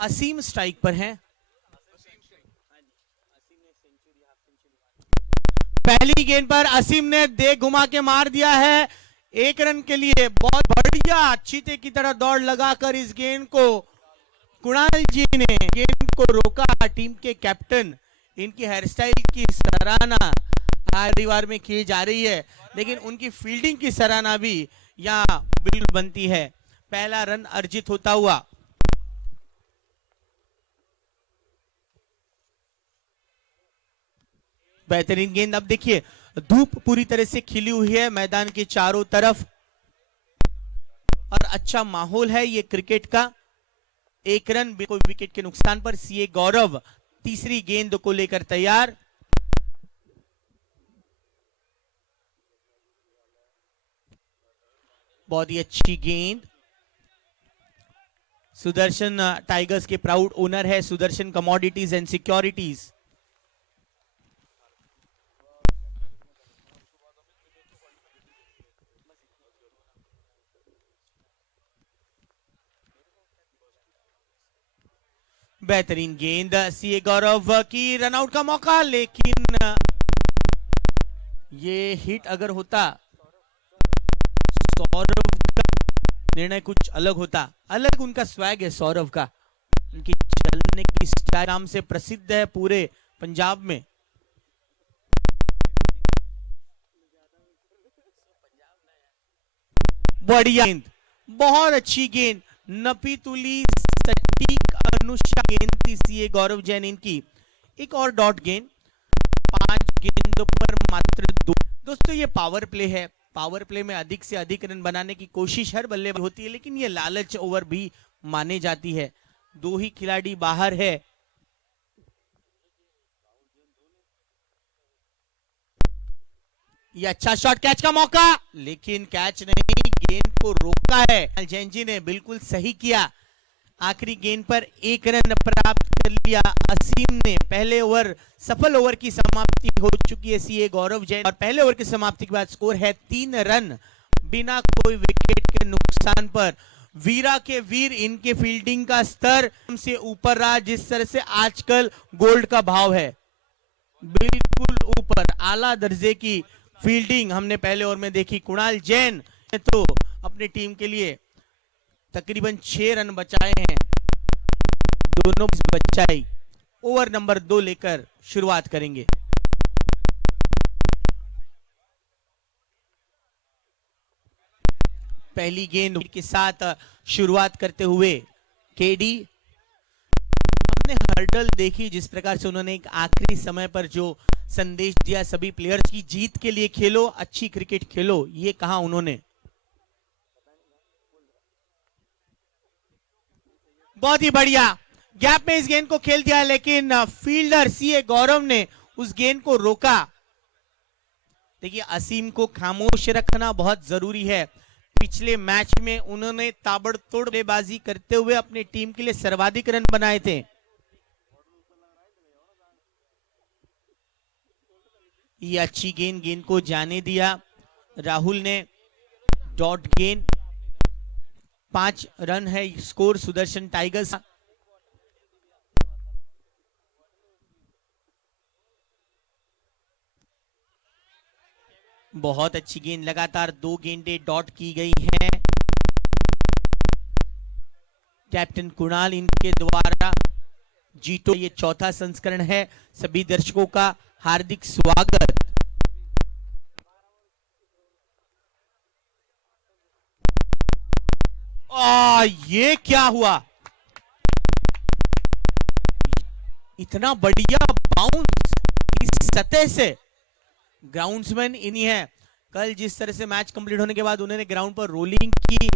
असीम strike पर हैं। पहली गेंद पर असीम ने दे घुमा के मार दिया है 1 रन के लिए। बहुत बढ़िया चीते की तरह दौड़ लगाकर इस गेंद को कुणाल जी ने गेंद को रोका। टीम के कैप्टन, इनकी हेयर स्टाइल की सराहना हर दीवार में की जा रही है, लेकिन उनकी फील्डिंग की सराहना भी यहाँ बिल्कुल बनती है। पहला रन अर्जित होता हुआ। बेहतरीन गेंद। अब देखिए धूप पूरी तरह से खिली हुई है मैदान के चारों तरफ और अच्छा माहौल है ये क्रिकेट का। 1 रन कोई विकेट के नुकसान पर सीए गौरव तीसरी गेंद को लेकर तैयार। बहुत ही अच्छी गेंद। सुदर्शन टाइगर्स के प्राउड ओनर है सुदर्शन कमोडिटीज एंड सिक्योरिटीज। बेहतरीन गेंद सीए गौरव की रनआउट का मौका, लेकिन ये हिट अगर होता सौरव का निर्णय कुछ अलग होता। अलग उनका स्वैग है सौरव का, उनकी चलने की स्टाइल नाम से प्रसिद्ध है पूरे पंजाब में। बढ़िया गेंद, बहुत अच्छी गेंद, नपी तुली सटीक अनुषा गेंद थी सीए गौरव जैन इनकी। एक और डॉट गेंद, 5 गेंदों पर मात्र 2। दोस्तों ये पावर प्ले है, पावर प्ले में अधिक से अधिक रन बनाने की कोशिश हर बल्लेबाज होती है, लेकिन ये लालच ओवर भी माने जाती है। 2 ही खिलाड़ी बाहर है। ये अच्छा शॉट, कैच का मौका, लेकिन कैच नहीं, गेंद को रोका है। जैन जी ने बिल्कुल सही किया। आखिरी गेंद पर 1 रन प्राप्त कर लिया असीम ने। पहले ओवर सफल ओवर की समाप्ति हो चुकी है सीए गौरव जैन और पहले ओवर की समाप्ति के बाद स्कोर है 3 रन बिना कोई विकेट के नुकसान पर। वीरा के वीर, इनके फील्डिंग का स्तर से ऊपर रहा, जिस तरह से आजकल गोल्ड का भाव है, बिल्कुल ऊपर। आला दर्जे की फील्डिंग हमने पहले ओवर में देखी। कुणाल जैन ने तो अपनी टीम के लिए तकरीबन 6 रन बचाए हैं, दोनों बचाई। ओवर नंबर 2 लेकर शुरुआत करेंगे। पहली गेंद के साथ शुरुआत करते हुए केडी। हमने हर्डल देखी, जिस प्रकार से उन्होंने एक आखिरी समय पर जो संदेश दिया सभी प्लेयर्स की, जीत के लिए खेलो, अच्छी क्रिकेट खेलो, ये कहा उन्होंने। बहुत ही बढ़िया गैप में इस गेंद को खेल दिया, लेकिन फील्डर सीए गौरव ने उस गेंद को रोका। देखिए असीम को खामोश रखना बहुत जरूरी है। पिछले मैच में उन्होंने ताबड़तोड़ बल्लेबाजी करते हुए अपनी टीम के लिए सर्वाधिक रन बनाए थे। ये अच्छी गेंद को जाने दिया राहुल ने। डॉट गेंद, 5 रन है स्कोर सुदर्शन टाइगर्स। बहुत अच्छी गेंद, लगातार 2 गेंदें डॉट की गई हैं। कैप्टन कुणाल इनके द्वारा जीतो, ये 4था संस्करण है। सभी दर्शकों का हार्दिक स्वागत। ये क्या हुआ, इतना बढ़िया बाउंस इस सतह से। ग्राउंड्समैन इन्हीं है। कल जिस तरह से मैच कंप्लीट होने के बाद उन्होंने ग्राउंड पर रोलिंग की,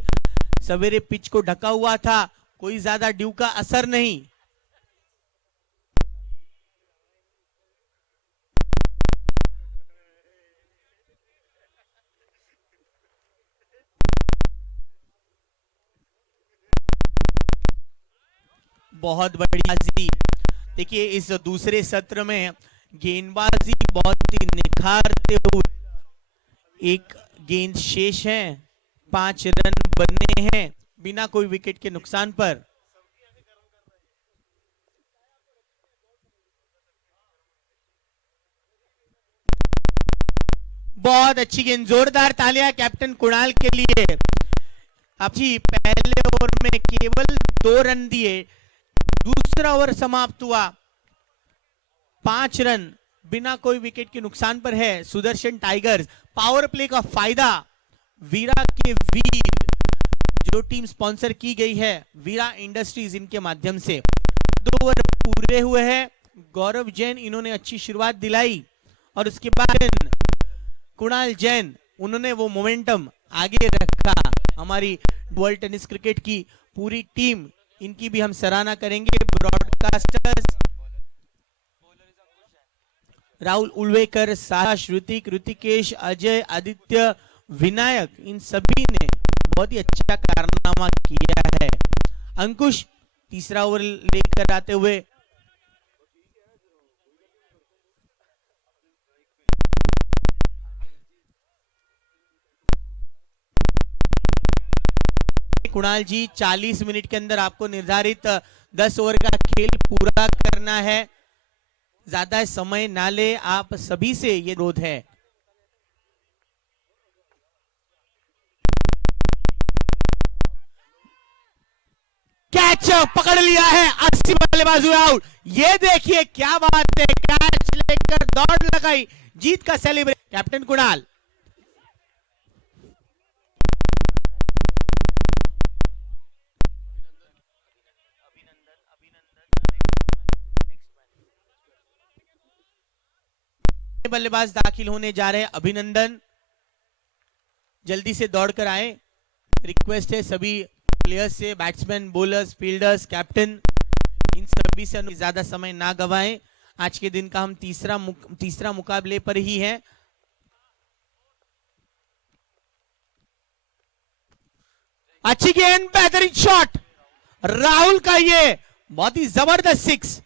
सवेरे पिच को ढका हुआ था, कोई ज्यादा ड्यू का असर नहीं। बहुत बढ़िया। देखिए इस दूसरे सत्र में गेंदबाजी बहुत ही निखारते हुए, एक गेंद शेष है, 5 रन बने हैं बिना कोई विकेट के नुकसान पर। बहुत अच्छी गेंद, जोरदार तालियां कैप्टन कुणाल के लिए। अब जी पहले ओवर में केवल 2 रन दिए, दूसरा ओवर समाप्त हुआ 5 रन बिना कोई विकेट के नुकसान पर है सुदर्शन टाइगर्स। पावर प्ले का फायदा वीरा के वीर, जो टीम स्पॉन्सर की गई है वीरा इंडस्ट्रीज, इनके माध्यम से 2 ओवर पूरे हुए हैं। गौरव जैन इन्होंने अच्छी शुरुआत दिलाई और उसके बाद कुणाल जैन उन्होंने वो मोमेंटम आगे रखा। हमारी वर्ल्ड टेनिस क्रिकेट की पूरी टीम, इनकी भी हम सराहना करेंगे। ब्रॉडकास्टर्स राहुल उल्वेकर, साहस, ऋतिक, ऋतिकेश, अजय, आदित्य, विनायक, इन सभी ने बहुत ही अच्छा कारनामा किया है। अंकुश तीसरा ओवर लेकर आते हुए कुणाल जी 40 मिनट के अंदर आपको निर्धारित 10 ओवर का खेल पूरा करना है, ज्यादा समय ना ले, आप सभी से ये अनुरोध है। कैच पकड़ लिया है, 80 बल्लेबाज हुए आउट। ये देखिए क्या बात है, कैच लेकर दौड़ लगाई, जीत का सेलिब्रेट कैप्टन कुणाल। बल्लेबाज दाखिल होने जा रहे हैं, अभिनंदन जल्दी से दौड़कर आए। रिक्वेस्ट है सभी प्लेयर्स से, बैट्समैन, बॉलर्स, फील्डर्स, कैप्टन, इन सभी से ज्यादा समय ना गवाएं। आज के दिन का हम तीसरा मुकाबले पर ही है। अच्छी गेंद, बेहतरीन शॉट राहुल का, ये बहुत ही जबरदस्त 6।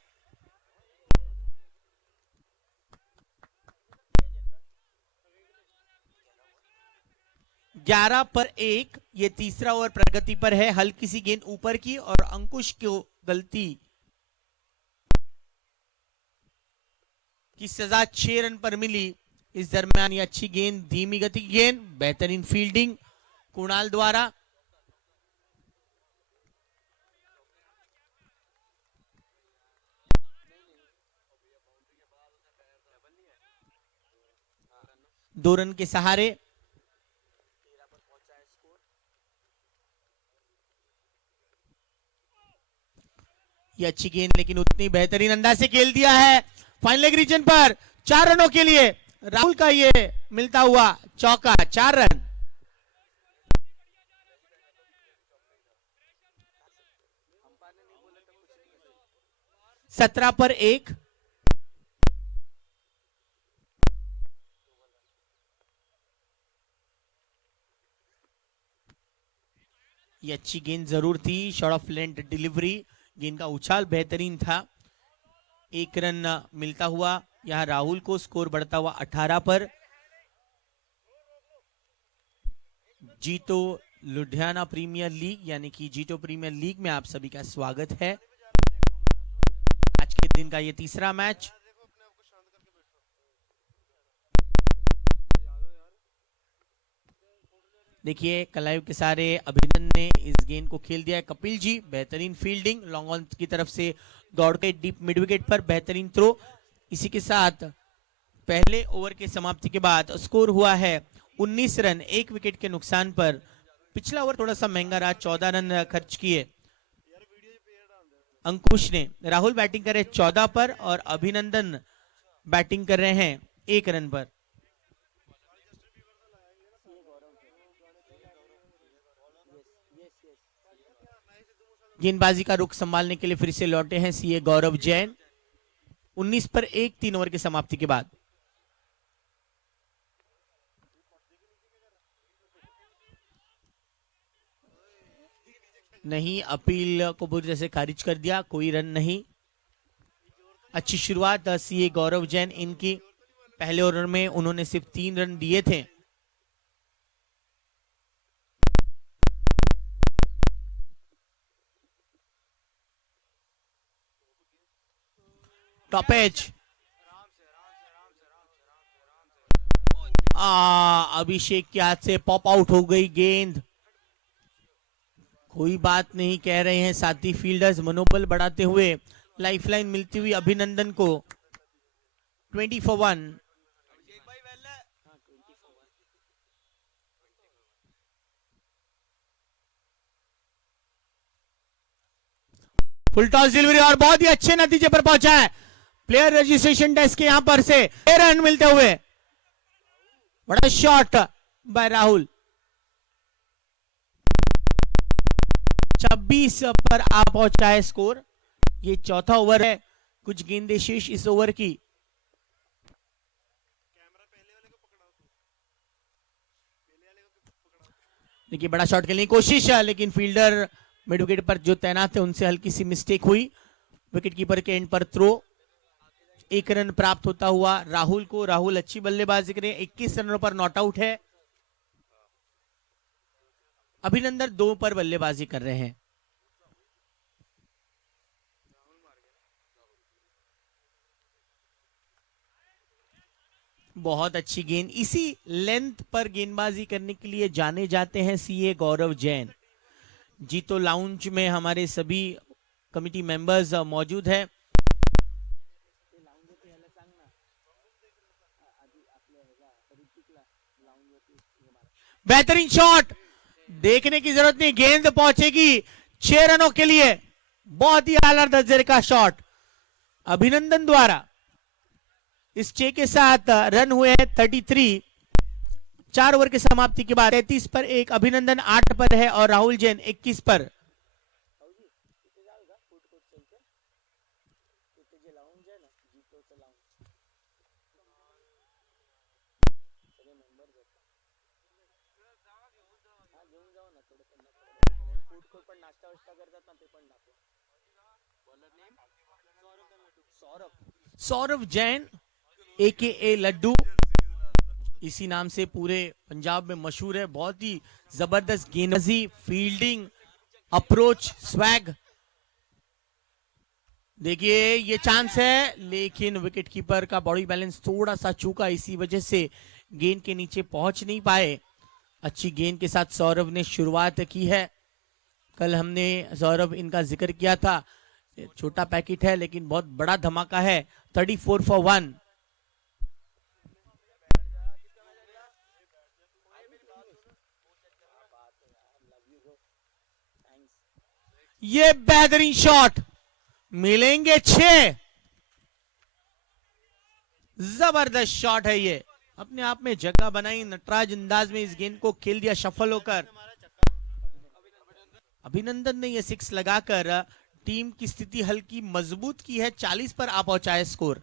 ग्यारह पर 1, ये तीसरा ओवर प्रगति पर है। हल्की सी गेंद ऊपर की और अंकुश को गलती की सजा 6 रन पर मिली। इस दरमियान ये अच्छी गेंद, धीमी गति की गेंद, बेहतरीन फील्डिंग कुणाल द्वारा। दो रन के सहारे ये अच्छी गेंद, लेकिन उतनी बेहतरीन अंदाज से खेल दिया है फाइनल लेग रीजन पर। 4 रनों के लिए राहुल का ये मिलता हुआ चौका, 4 रन। सत्रह पर 1, ये अच्छी गेंद जरूर थी, शॉर्ट ऑफ लेंथ डिलीवरी, गेंद का उछाल बेहतरीन था। 1 रन मिलता हुआ यहां राहुल को, स्कोर बढ़ता हुआ 18 पर। जीतो लुधियाना प्रीमियर लीग यानी कि जीतो प्रीमियर लीग में आप सभी का स्वागत है। आज के दिन का ये तीसरा मैच। देखिए कलायु के सारे अभिनंदन ने इस गेंद को खेल दिया है। कपिल जी बेहतरीन फील्डिंग, लॉन्ग ऑन की तरफ से दौड़ के डीप मिड विकेट पर बेहतरीन थ्रो। इसी के साथ पहले ओवर के समाप्ति के बाद स्कोर हुआ है 19 रन, 1 विकेट के नुकसान पर। पिछला ओवर थोड़ा सा महंगा रहा, 14 रन खर्च किए अंकुश ने। राहुल बैटिंग कर रहे 14 पर और अभिनंदन बैटिंग कर रहे हैं 1 रन पर। गेंदबाजी का रुख संभालने के लिए फिर से लौटे हैं सीए गौरव जैन। 19 पर 1, 3 ओवर की समाप्ति के बाद। नहीं, अपील को बुरी तरह से खारिज कर दिया, कोई रन नहीं। अच्छी शुरुआत सीए गौरव जैन इनकी। पहले ओवर में उन्होंने सिर्फ 3 रन दिए थे। टॉप एज अभिषेक के हाथ से पॉप आउट हो गई गेंद। कोई बात नहीं कह रहे हैं साथी फील्डर्स, मनोबल बढ़ाते हुए लाइफलाइन मिलती हुई अभिनंदन को। 20 for 1। फुल टॉस डिलीवरी और बहुत ही अच्छे नतीजे पर पहुंचा है। प्लेयर रजिस्ट्रेशन डेस्क के यहां पर से रन मिलते हुए बड़ा शॉट बाय राहुल। 26 पर आ पहुंचा है स्कोर। ये चौथा ओवर है, कुछ गेंदें शेष इस ओवर की। देखिए बड़ा शॉट खेलने की कोशिश है, लेकिन फील्डर मिड विकेट पर जो तैनात है उनसे हल्की सी मिस्टेक हुई। विकेट कीपर के एंड पर थ्रो। 1 रन प्राप्त होता हुआ राहुल को। राहुल अच्छी बल्लेबाजी करें, 21 रनों पर नॉट आउट है। अभिनंदन 2 पर बल्लेबाजी कर रहे हैं। बहुत अच्छी गेंद। इसी लेंथ पर गेंदबाजी करने के लिए जाने जाते हैं सीए गौरव जैन। जीतो लाउंज में हमारे सभी कमिटी मेंबर्स मौजूद हैं। बेहतरीन शॉट, देखने की जरूरत नहीं, गेंद पहुंचेगी 6 रनों के लिए। बहुत ही आला दर्जे का शॉट अभिनंदन द्वारा। इस 6 के साथ रन हुए हैं 33। 4 ओवर की समाप्ति के बाद 33 पर 1। अभिनंदन 8 पर है और राहुल जैन 21 पर। सौरभ जैन AKA लड्डू, इसी नाम से पूरे पंजाब में मशहूर है। बहुत ही जबरदस्त गेंदबाजी, फील्डिंग, अप्रोच, स्वैग। देखिए ये चांस है, लेकिन विकेट कीपर का बॉडी बैलेंस थोड़ा सा चूका, इसी वजह से गेंद के नीचे पहुंच नहीं पाए। अच्छी गेंद के साथ सौरभ ने शुरुआत की है। कल हमने सौरभ इनका जिक्र किया था। छोटा पैकेट है लेकिन बहुत बड़ा धमाका है। 34 for 1। ये बेहतरीन शॉट, मिलेंगे 6। जबरदस्त शॉट है ये, अपने आप में जगह बनाई। नटराज अंदाज में इस गेंद को खेल दिया सफल होकर। अभिनंदन ने ये 6 लगाकर टीम की स्थिति हल्की मजबूत की है। 40 पर आ पहुंचा है स्कोर।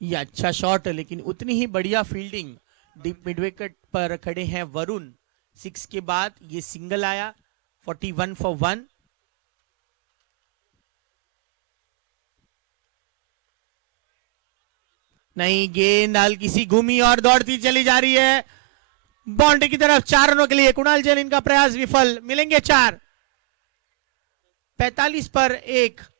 ये अच्छा शॉट, लेकिन उतनी ही बढ़िया फील्डिंग। डीप मिड विकेट पर खड़े हैं वरुण। 6 के बाद ये सिंगल आया। 41 for 1। नहीं, गेंद हल्की सी घूमी और दौड़ती चली जा रही है बाउंड्री की तरफ। 4 रनों के लिए कुणाल जैन, इनका प्रयास विफल। मिलेंगे 4। 45 पर 1।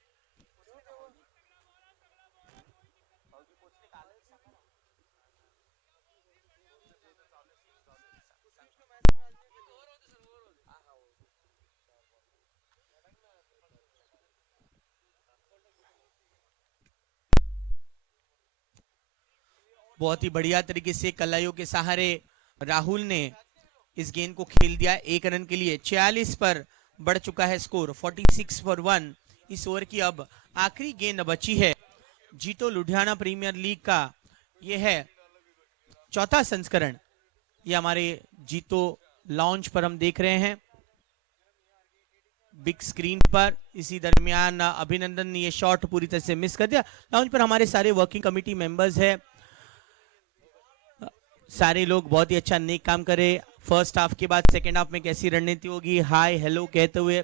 बहुत ही बढ़िया तरीके से कलाइयों के सहारे राहुल ने इस गेंद को खेल दिया 1 रन के लिए। 46 पर बढ़ चुका है स्कोर। 46 for 1। इस ओवर की अब आखिरी गेंद बची है। जीतो लुधियाना प्रीमियर लीग का यह है 4था संस्करण। ये हमारे जीतो लॉन्च पर हम देख रहे हैं बिग स्क्रीन पर। इसी दरमियान अभिनंदन ने ये शॉट पूरी तरह से मिस कर दिया। लॉन्च पर हमारे सारे वर्किंग कमेटी मेंबर्स हैं। सारे लोग बहुत ही अच्छा नेक काम करे। फर्स्ट हाफ के बाद सेकेंड हाफ में कैसी रणनीति होगी, हाय हेलो कहते हुए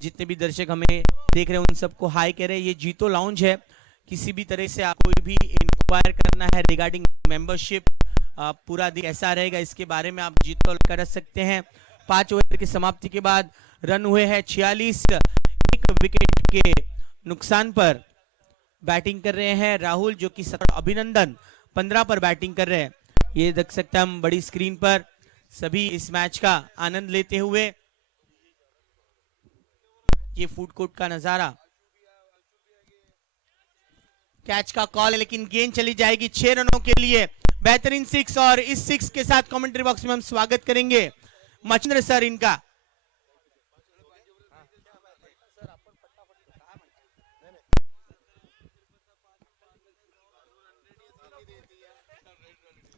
जितने भी दर्शक हमें देख रहे हैं उन सबको हाय कह रहे हैं। ये जीतो लाउंज है। किसी भी तरह से आप कोई भी इंक्वायर करना है रिगार्डिंग मेंबरशिप, पूरा दिन कैसा रहेगा इसके बारे में आप जीतो कर सकते हैं। 5 ओवर की समाप्ति के बाद रन हुए हैं 46। 1 विकेट के नुकसान पर बैटिंग कर रहे हैं राहुल, जो कि अभिनंदन 15 पर बैटिंग कर रहे हैं। ये देख सकते हैं हम बड़ी स्क्रीन पर, सभी इस मैच का आनंद लेते हुए। ये फूड कोर्ट का नजारा, कैच का कॉल है लेकिन गेंद चली जाएगी 6 रनों के लिए। बेहतरीन सिक्स, और इस सिक्स के साथ कमेंट्री बॉक्स में हम स्वागत करेंगे मचिंद्र सर इनका।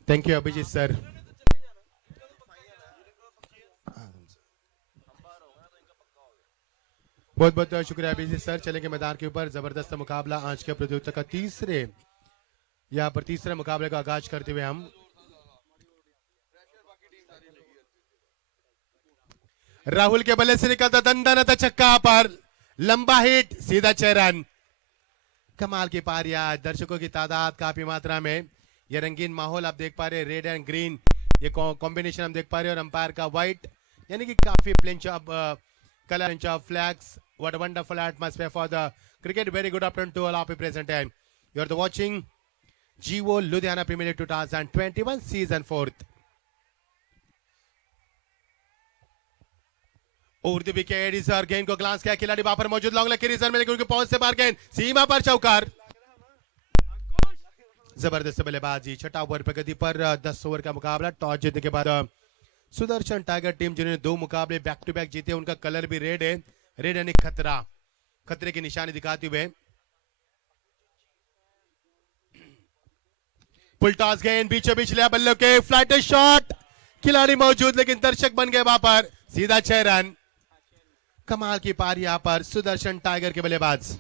Thank you Abhijeet sir. बहुत बहुत शुक्रिया अभिजीत सर। चलेंगे मैदान के ऊपर। जबरदस्त मुकाबला आज के प्रतियोगिता का तीसरे मुकाबले का आगाज करते हुए हम राहुल के बल्ले से निकलता दंदनाता छक्का पर लंबा हिट, सीधा 6 रन। कमाल की पारियां, दर्शकों की तादाद काफी मात्रा में। ये रंगीन माहौल आप देख पा रहे हैं, रेड एंड ग्रीन ये कॉम्बिनेशन हम देख पा रहे हैं, और अंपायर का व्हाइट, यानी कि काफी plenty of colour of flags. What a wonderful atmosphere for the cricket. Very good afternoon to all of you present and you are watching Jio Ludhiana Premier League 2021 season 4। Over the wicket इस गेंद को glance किया खिलाड़ी वहां पर मौजूद, long leg की reserve में, लेकिन उनके पहुंच से बाहर गेंद सीमा पर चौकार। जबरदस्त बल्लेबाजी। छठा ओवर प्रगति पर 10 ओवर का मुकाबला। टॉस जीतने के बाद सुदर्शन टाइगर टीम जिन्होंने 2 मुकाबले बैक टू बैक जीते, उनका कलर भी रेड है। रेड यानी खतरा, खतरे की निशानी दिखाते हुए। फुल टॉस गेंद बीचों बीच लिया बल्ले के, फ्लैट शॉट, खिलाड़ी मौजूद लेकिन दर्शक बन गए वहां पर, सीधा 6 रन। कमाल की पारी यहां पर सुदर्शन टाइगर के बल्लेबाज।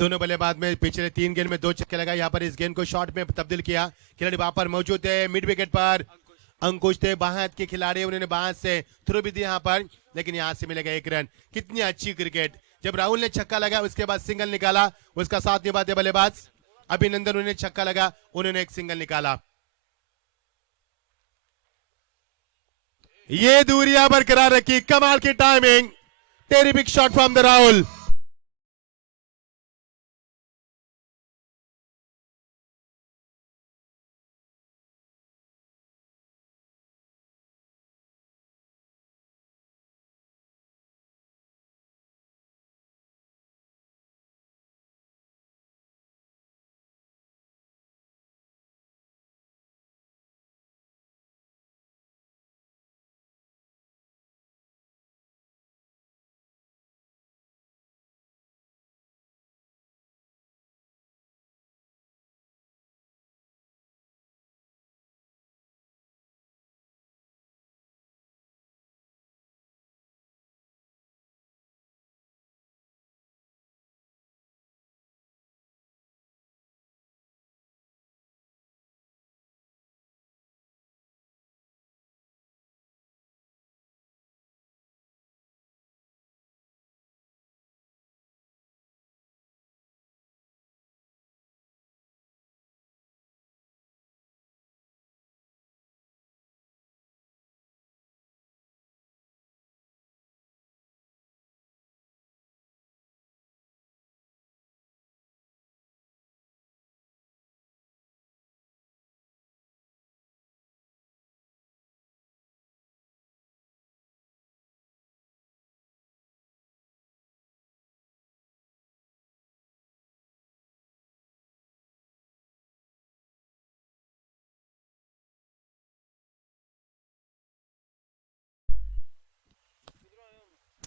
दोनों बल्लेबाज में पिछले 3 गेंद में 2 छक्के लगाए। यहाँ पर इस गेंद को शॉट में तब्दील किया। खिलाड़ी वहां पर मौजूद थे मिड विकेट पर। अंकुश थे बाएं हाथ के खिलाड़ी, उन्होंने बाएं हाथ से थ्रो भी दिया यहाँ पर, लेकिन यहाँ से मिलेगा 1 रन। कितनी अच्छी क्रिकेट। जब राहुल ने छक्का लगा उसके बाद सिंगल निकाला, उसका साथ निभाते बल्लेबाज अभिनंदन, उन्हें छक्का लगा, उन्होंने एक सिंगल निकाला। ये दूरियां बरकरार रखी, कमाल की timing, terrific shot from the Rahul.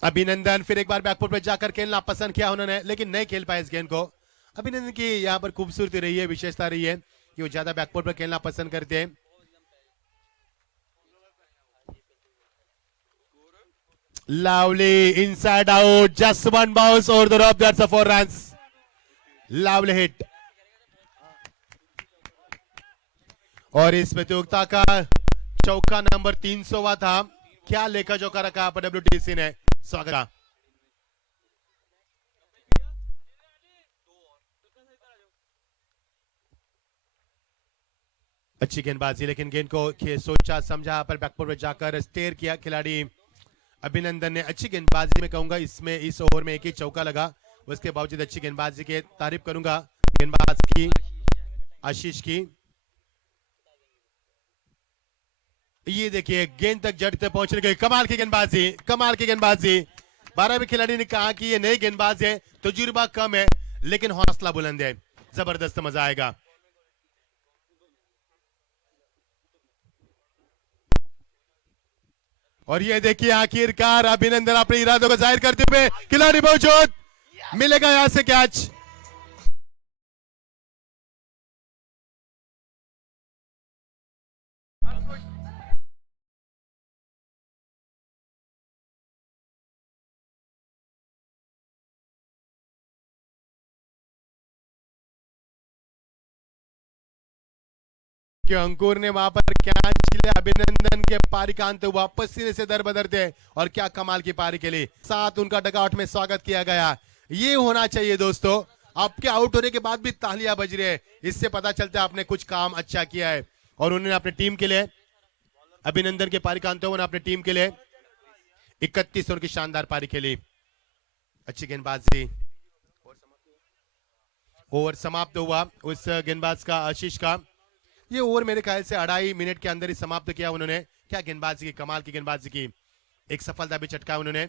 अभिनंदन फिर एक बार बैकफुट पर जाकर खेलना पसंद किया उन्होंने, लेकिन नहीं खेल पाए इस गेंद को। अभिनंदन की यहाँ पर खूबसूरती रही है, विशेषता रही है कि वो ज्यादा बैकफुट पर खेलना पसंद करते हैं। Lovely inside out, just 1 bounce over the rough, that's a 4 runs. Lovely hit. और इस प्रतियोगिता का चौका नंबर 300वां था। क्या लेखा जोखा रखा पर डब्ल्यूटीसी ने। स्वागत। अच्छी गेंदबाजी, लेकिन गेंद को सोचा समझा पर बैकफुट पर जाकर स्टेयर किया खिलाड़ी अभिनंदन ने। अच्छी गेंदबाजी में कहूंगा, इसमें इस ओवर में एक ही चौका लगा, उसके बावजूद अच्छी गेंदबाजी की तारीफ करूंगा गेंदबाज की, आशीष की। ये देखिए गेंद तक जड़ तक पहुंचने गई, कमाल की गेंदबाजी, कमाल की गेंदबाजी। 12वें खिलाड़ी ने कहा कि ये नई गेंदबाज है, तजुर्बा कम है, लेकिन हौसला बुलंद है, जबरदस्त मजा आएगा। और ये देखिए आखिरकार अभिनंदन अपने इरादों को जाहिर करते हुए, खिलाड़ी मौजूद, मिलेगा यहां से कैच। कि अंकुर ने वहां पर कैच लिया, अभिनंदन के पारी का अंत हुआ, पसीने से दरबदर थे, और क्या कमाल की पारी के लिए साथ उनका डगआउट में स्वागत किया गया। ये होना चाहिए दोस्तों, आपके आउट होने के बाद भी तालियां बज रही है, इससे पता चलता है आपने कुछ काम अच्छा किया है। और उन्होंने अपनी टीम के लिए, अभिनंदन के पारी का अंत हुआ, अपनी टीम के लिए 31 रन की शानदार पारी खेली। अच्छी गेंदबाजी। ओवर समाप्त हुआ उस गेंदबाज का, आशीष का। ये ओवर मेरे ख्याल से 2.5 मिनट के अंदर ही समाप्त किया उन्होंने। क्या गेंदबाजी की, कमाल की गेंदबाजी की, एक सफलता भी चटका उन्होंने।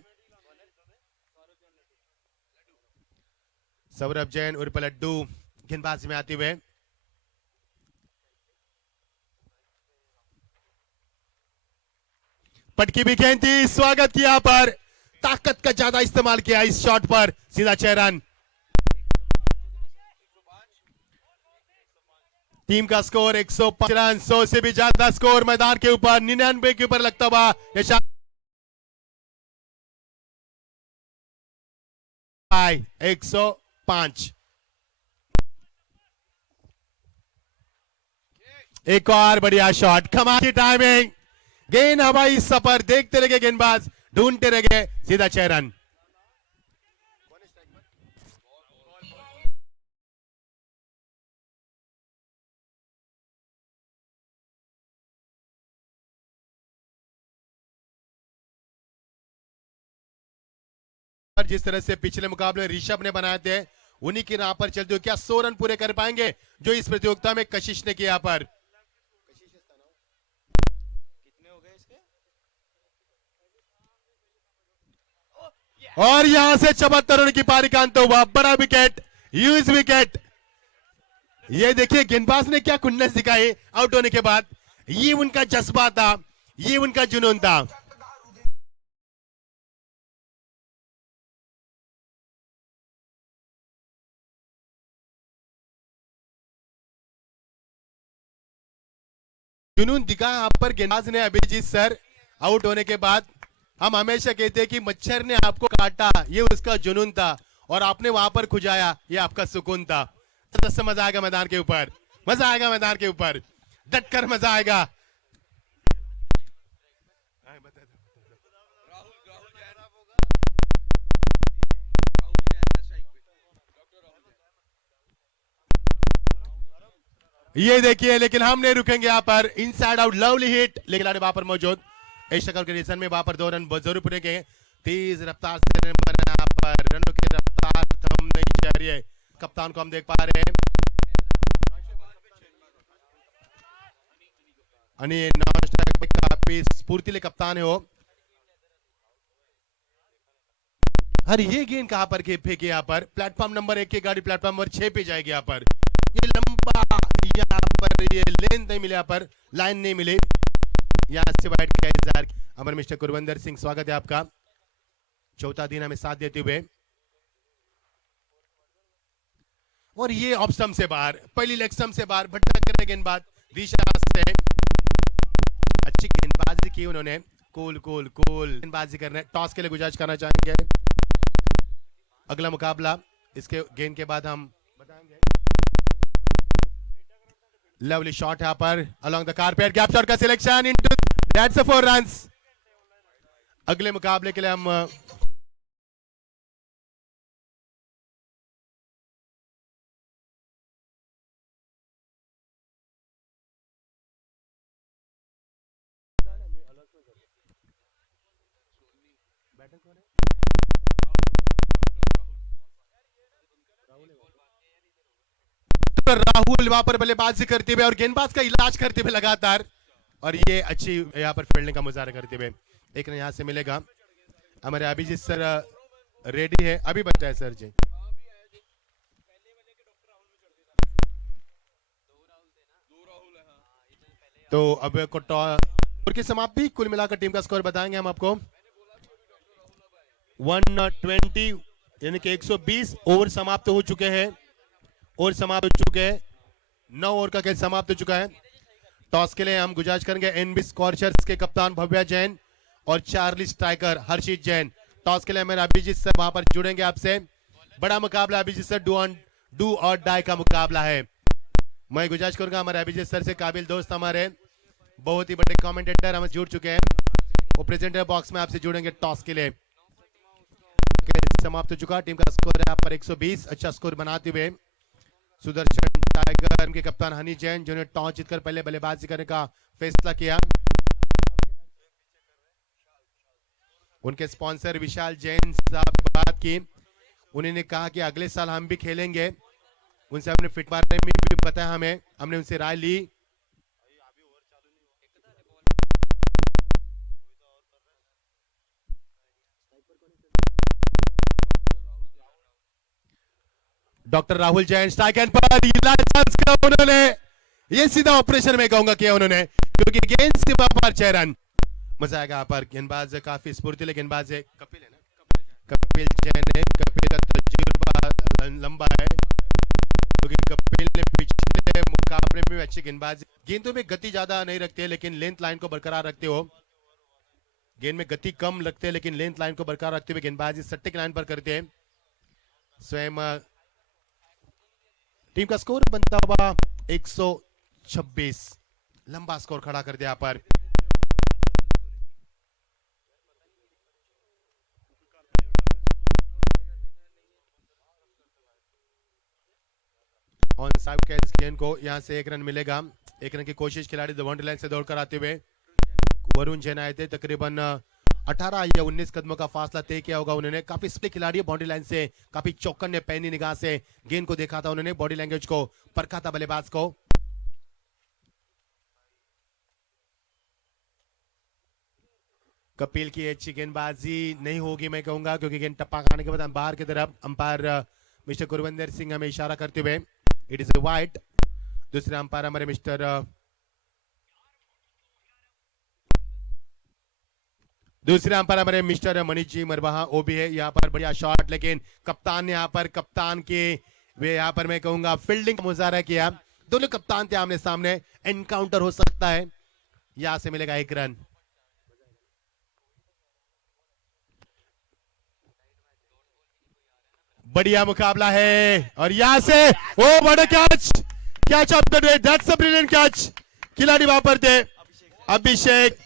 सौरभ जैन उर्फ लड्डू गेंदबाजी में आते हुए। पटकी भी गेंद थी, स्वागत किया पर ताकत का ज्यादा इस्तेमाल किया इस शॉट पर, सीधा 6 रन। टीम का स्कोर 105 रन, 100 से भी ज्यादा स्कोर मैदान के ऊपर, 99 के ऊपर लगता हुआ 105। एक और बढ़िया शॉट, कमाल की टाइमिंग, गेंद हवाई सफर, देखते लगे गेंदबाज, ढूंढते रहे, सीधा 6 रन। जिस तरह से पिछले मुकाबले ऋषभ ने बनाए थे, उन्हीं की राह पर चलते हुए क्या 100 रन पूरे कर पाएंगे, जो इस प्रतियोगिता में कशिश ने किया। पर और यहां से 74 रन की पारी का अंत हुआ, बड़ा विकेट, ह्यूज विकेट। ये देखिए गेंदबाज ने क्या खुन्नस दिखाई आउट होने के बाद, ये उनका जज्बा था, ये उनका जुनून था। जुनून दिखा यहाँ पर गेंदबाज ने, अभिजीत सर। आउट होने के बाद हम हमेशा कहते हैं कि मच्छर ने आपको काटा, ये उसका जुनून था, और आपने वहां पर खुजाया, ये आपका सुकून था। तो मजा आएगा मैदान के ऊपर, मजा आएगा मैदान के ऊपर, डटकर मजा आएगा। ये देखिए, लेकिन हम नहीं रुकेंगे यहाँ पर, इनसाइड आउट, लवली हिट, लेकिन वहां पर मौजूद इस शक्ल के रिजन में वहां पर 2 रन जरूर पूरे किए। तेज रफ्तार से रन बना यहाँ पर, रनों की रफ्तार थम नहीं जा रही है। कप्तान को हम देख पा रहे हैं, काफी स्फूर्तिले कप्तान है वो। अरे ये गेंद कहां पर फेंकी, यहाँ पर प्लेटफॉर्म नंबर 1 की गाड़ी प्लेटफॉर्म नंबर 6 पे जाएगी। यहाँ पर ये लंबा, यहाँ पर ये लेंथ नहीं मिली, यहाँ पर लाइन नहीं मिली, यहाँ से वाइड का इंतजार। अमर मिस्टर कुरविंदर सिंह, स्वागत है आपका, चौथा दिन हमें साथ देते हुए। और ये ऑफ स्टंप से बाहर, पहली लेग स्टंप से बाहर, भटक रहे गेंदबाज दिशा से, अच्छी गेंदबाजी की उन्होंने, कूल कूल कूल गेंदबाजी करने। टॉस के लिए गुजारिश करना चाहेंगे, अगला मुकाबला इसके गेंद के बाद हम बताएंगे। लवली शॉट यहाँ पर along the carpet, gap shot का सिलेक्शन इनटू, दैट्स 4 रन्स। अगले मुकाबले के लिए हम राहुल वहां पर बल्लेबाजी करते हुए और गेंदबाज का इलाज करते हुए लगातार, और ये अच्छी यहाँ पर फील्डिंग का मुजाहरा करते हुए। एक रन यहाँ से मिलेगा। हमारे अभिजीत सर रेडी है, अभी बचा है सर जी। तो अब ओवर की समाप्ति, कुल मिलाकर टीम का स्कोर बताएंगे हम आपको। 120 यानी कि 120 ओवर समाप्त हो चुके हैं, और समाप्त हो चुके हैं। 9 ओवर का खेल समाप्त हो चुका है। टॉस के लिए हम गुजारिश करेंगे एनबी स्कॉर्चर्स के कप्तान भव्या जैन और चार्ली स्ट्राइकर हर्षित जैन। टॉस के लिए मेरे अभिजीत सर वहां पर जुड़ेंगे आपसे। बड़ा मुकाबला Abhijit sir, do or die का मुकाबला है। मैं गुजारिश करूंगा हमारे अभिजीत सर से, काबिल दोस्त हमारे, बहुत ही बड़े कमेंटेटर हमें जुड़ चुके हैं, वो प्रेजेंटर बॉक्स में आपसे जुड़ेंगे टॉस के लिए। समाप्त हो चुका, टीम का स्कोर है यहाँ पर 120। अच्छा स्कोर बनाते हुए सुदर्शन टाइगर के कप्तान हनी जैन, जिन्होंने टॉस जीतकर पहले बल्लेबाजी करने का फैसला किया। उनके स्पॉन्सर विशाल जैन साहब से बात की, उन्होंने कहा कि अगले साल हम भी खेलेंगे। उनसे हमने फिट बारे में भी बताया, हमने उनसे राय ली। Doctor Rahul Jain strike end पर चांस का उन्होंने, ये सीधा ऑपरेशन में कहूंगा किया उन्होंने, क्योंकि गेंद सीमा पर 6 रन। मजा आएगा यहाँ पर। गेंदबाज काफी स्फूर्तिले गेंदबाज है, कपिल है ना, कपिल जैन है। कपिल का तजुर्बा लंबा है, क्योंकि कपिल ने पिछले मुकाबले में अच्छी गेंदबाजी, गेंदों में गति ज्यादा नहीं रखते लेकिन लेंथ लाइन को बरकरार रखते हो। गेंद में गति कम लगते हैं लेकिन लेंथ लाइन को बरकरार रखते हुए गेंदबाजी सटीक लाइन पर करते हैं। स्वयं टीम का स्कोर बनता हुआ 126। लंबा स्कोर खड़ा कर दिया यहाँ पर। ऑन साइड के इस गेंद को यहां से 1 रन मिलेगा। 1 रन की कोशिश खिलाड़ी बाउंड्री लाइन से दौड़कर आते हुए वरुण जैन आए थे। तकरीबन 18 या 19 कदमों का फासला तय किया होगा उन्होंने। काफी स्पिक खिलाड़ी बाउंड्री लाइन से, काफी चौकन्ने पैनी निगाह से गेंद को देखा था उन्होंने, बॉडी लैंग्वेज को परखा था बल्लेबाज को। कपिल की अच्छी गेंदबाजी नहीं होगी मैं कहूंगा, क्योंकि गेंद टप्पा खाने के बाद अंपायर की तरफ अंपायर मिस्टर गुरविंदर सिंह हमें इशारा करते हुए इट इज ए वाइड। दूसरे अंपायर हमारे मिस्टर मनीष जी मरवाहा वो भी है यहाँ पर। बढ़िया शॉट, लेकिन कप्तान ने कप्तान के वे यहाँ पर मैं कहूंगा फील्डिंग का मुजाहरा किया। दोनों कप्तान थे आमने सामने, एनकाउंटर हो सकता है। यहां से मिलेगा 1 रन। बढ़िया मुकाबला है और यहां से ओ बड़ा catch of the day, that's a brilliant catch. खिलाड़ी वहां पर थे अभिषेक।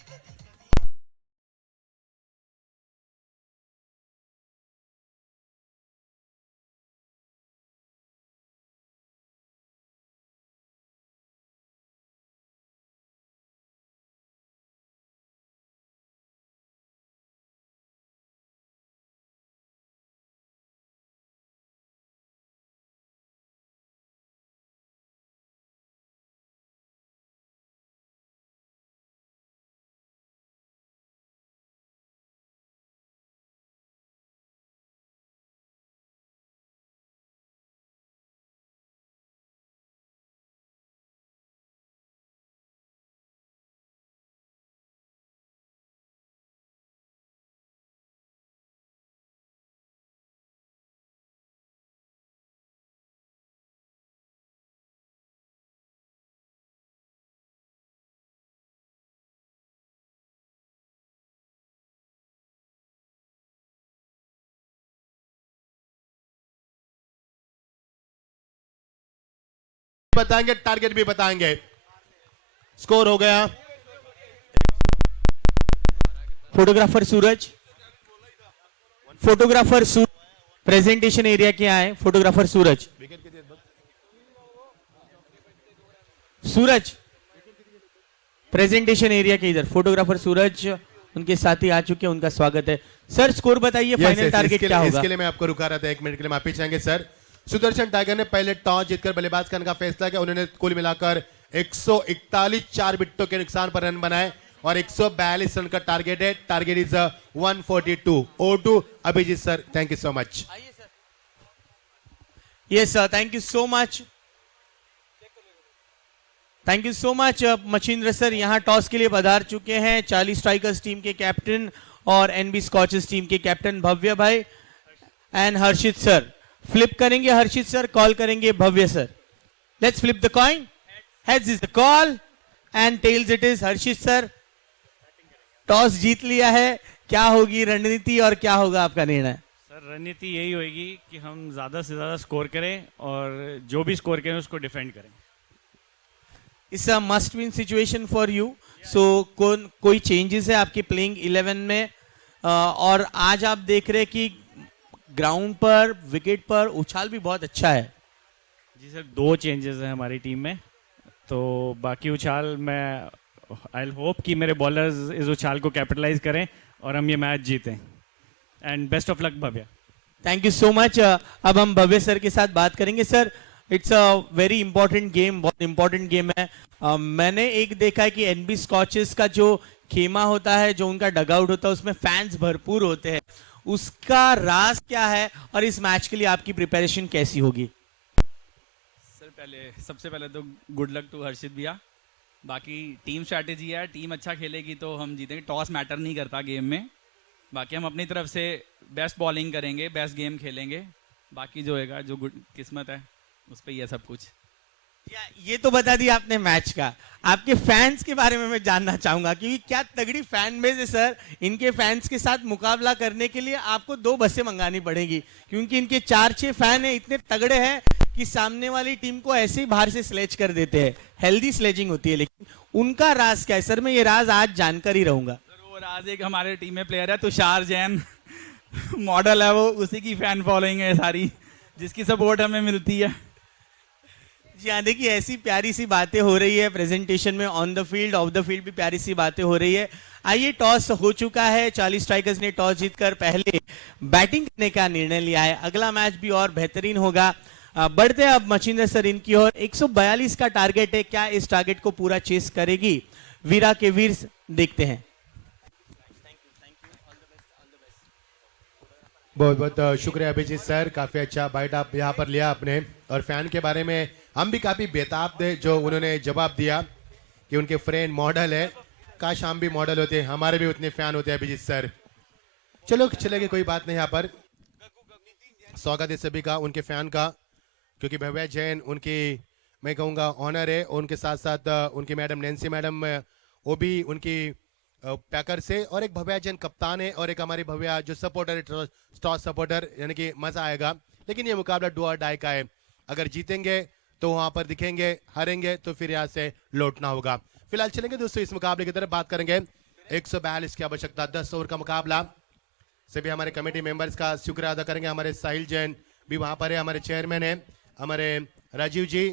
बताएंगे, टारगेट भी बताएंगे। स्कोर हो गया। फोटोग्राफर सूरज, प्रेजेंटेशन एरिया क्या है? फोटोग्राफर सूरज, प्रेजेंटेशन एरिया के इधर फोटोग्राफर सूरज उनके साथी आ चुके हैं, उनका स्वागत है। सर स्कोर बताइए, फाइनल टारगेट क्या होगा? इसके लिए मैं आपको रुका रहा था 1 मिनट के लिए, माफी चाहेंगे सर। सुदर्शन टाइगर ने पहले टॉस जीतकर बल्लेबाज करने का फैसला किया। उन्होंने कुल मिलाकर 141 4 विकेटों के नुकसान पर रन बनाए और 142 रन का टारगेट है। Target is 142 O2 Abhijeet sir, thank you so much. Yes sir, thank you so much, thank you so much. Machindra sir यहाँ टॉस के लिए पधार चुके हैं। 40 स्ट्राइकर्स टीम के कैप्टन और एनबी स्कॉचेस टीम के कैप्टन भव्य भाई एंड हर्षित सर। फ्लिप करेंगे हर्षित सर, कॉल करेंगे Bhavya sir. Let's flip the coin. Heads is the call and tails it is Harshit sir. Toss जीत लिया है, क्या होगी रणनीति और क्या होगा आपका निर्णय? सर रणनीति यही होगी कि हम ज्यादा से ज्यादा स्कोर करें और जो भी स्कोर करें उसको डिफेंड करें। It's a must win situation for you. So कोई चेंजेस है आपकी प्लेइंग 11 में? और आज आप देख रहे हैं कि ग्राउंड पर, विकेट पर उछाल भी बहुत अच्छा है। जी सर, 2 चेंजेस हैं हमारी टीम में, तो बाकी उछाल मैं आई होप कि मेरे बॉलर्स इस उछाल को कैपिटलाइज करें और हम ये मैच जीतें। And best of luck Bhavya. Thank you so much. अब हम भव्य सर के साथ बात करेंगे। Sir it's a very important game, बहुत इंपॉर्टेंट गेम है। मैंने एक देखा है कि एनबी स्कॉचेस का जो खेमा होता है, जो उनका डगआउट होता है, उसमें फैंस भरपूर होते हैं। उसका राज क्या है और इस मैच के लिए आपकी प्रिपरेशन कैसी होगी? सर सबसे पहले तो गुड लक टू हर्षित भैया। बाकी टीम स्ट्रैटेजी है, टीम अच्छा खेलेगी तो हम जीतेंगे। टॉस मैटर नहीं करता गेम में। बाकी हम अपनी तरफ से बेस्ट बॉलिंग करेंगे, बेस्ट गेम खेलेंगे। बाकी जो होगा, जो गुड किस्मत है उस पर ही है सब कुछ। ये तो बता दिया आपने मैच का। आपके फैंस के बारे में मैं जानना चाहूंगा कि क्या तगड़ी फैन बेस है सर। इनके फैंस के साथ मुकाबला करने के लिए आपको 2 बसें मंगानी पड़ेगी, क्योंकि इनके 4-6 फैन है, इतने तगड़े हैं कि सामने वाली टीम को ऐसे ही बाहर से स्लेज कर देते हैं। हेल्दी स्लेजिंग होती है, लेकिन उनका राज क्या है सर? मैं ये राज आज जानकर ही रहूंगा। सर वो राज एक हमारे टीम में प्लेयर है तुषार जैन मॉडल है वो, उसी की फैन फॉलोइंग है सारी, जिसकी सपोर्ट हमें मिलती है। जी हाँ, देखिए ऐसी प्यारी सी बातें हो रही है प्रेजेंटेशन में, on the field of the field भी प्यारी सी बातें हो रही है। आइए, टॉस हो चुका है, 40 स्ट्राइकर्स ने टॉस जीतकर पहले बैटिंग करने का निर्णय लिया है। अगला मैच भी और बेहतरीन होगा। बढ़ते हैं अब मचिंदर सर इनकी ओर। 142 का टारगेट है, क्या इस टारगेट को पूरा चेस करेगी वीरा के वीर? देखते हैं। बहुत बहुत शुक्रिया अभिजीत सर, काफी अच्छा बाइट आप यहाँ पर लिया आपने। और फैन के बारे में हम भी काफी बेताब थे जो उन्होंने जवाब दिया कि उनके फ्रेंड मॉडल है। काश हम भी मॉडल होते, हमारे भी उतने फैन होते हैं अभिजीत सर। चलो चलेंगे, कोई बात नहीं। यहाँ पर स्वागत है सभी का, उनके फैन का, क्योंकि भव्या जैन उनकी मैं कहूँगा ऑनर है। उनके साथ साथ उनकी मैडम नैन्सी मैडम, वो भी उनकी पैकर से, और एक भव्या जैन कप्तान है, और एक हमारी भव्या जो सपोर्टर है, स्टॉस सपोर्टर, यानी कि मजा आएगा। लेकिन ये मुकाबला डू और डाई का है। अगर जीतेंगे तो वहां पर दिखेंगे, हारेंगे तो फिर यहाँ से लौटना होगा। फिलहाल चलेंगे दोस्तों इस मुकाबले की तरफ, बात करेंगे। 142 की आवश्यकता, 10 ओवर का मुकाबला। सभी हमारे कमेटी मेंबर्स का शुक्रिया अदा करेंगे। हमारे साहिल जैन भी वहां पर है, हमारे चेयरमैन है, हमारे Rajiv ji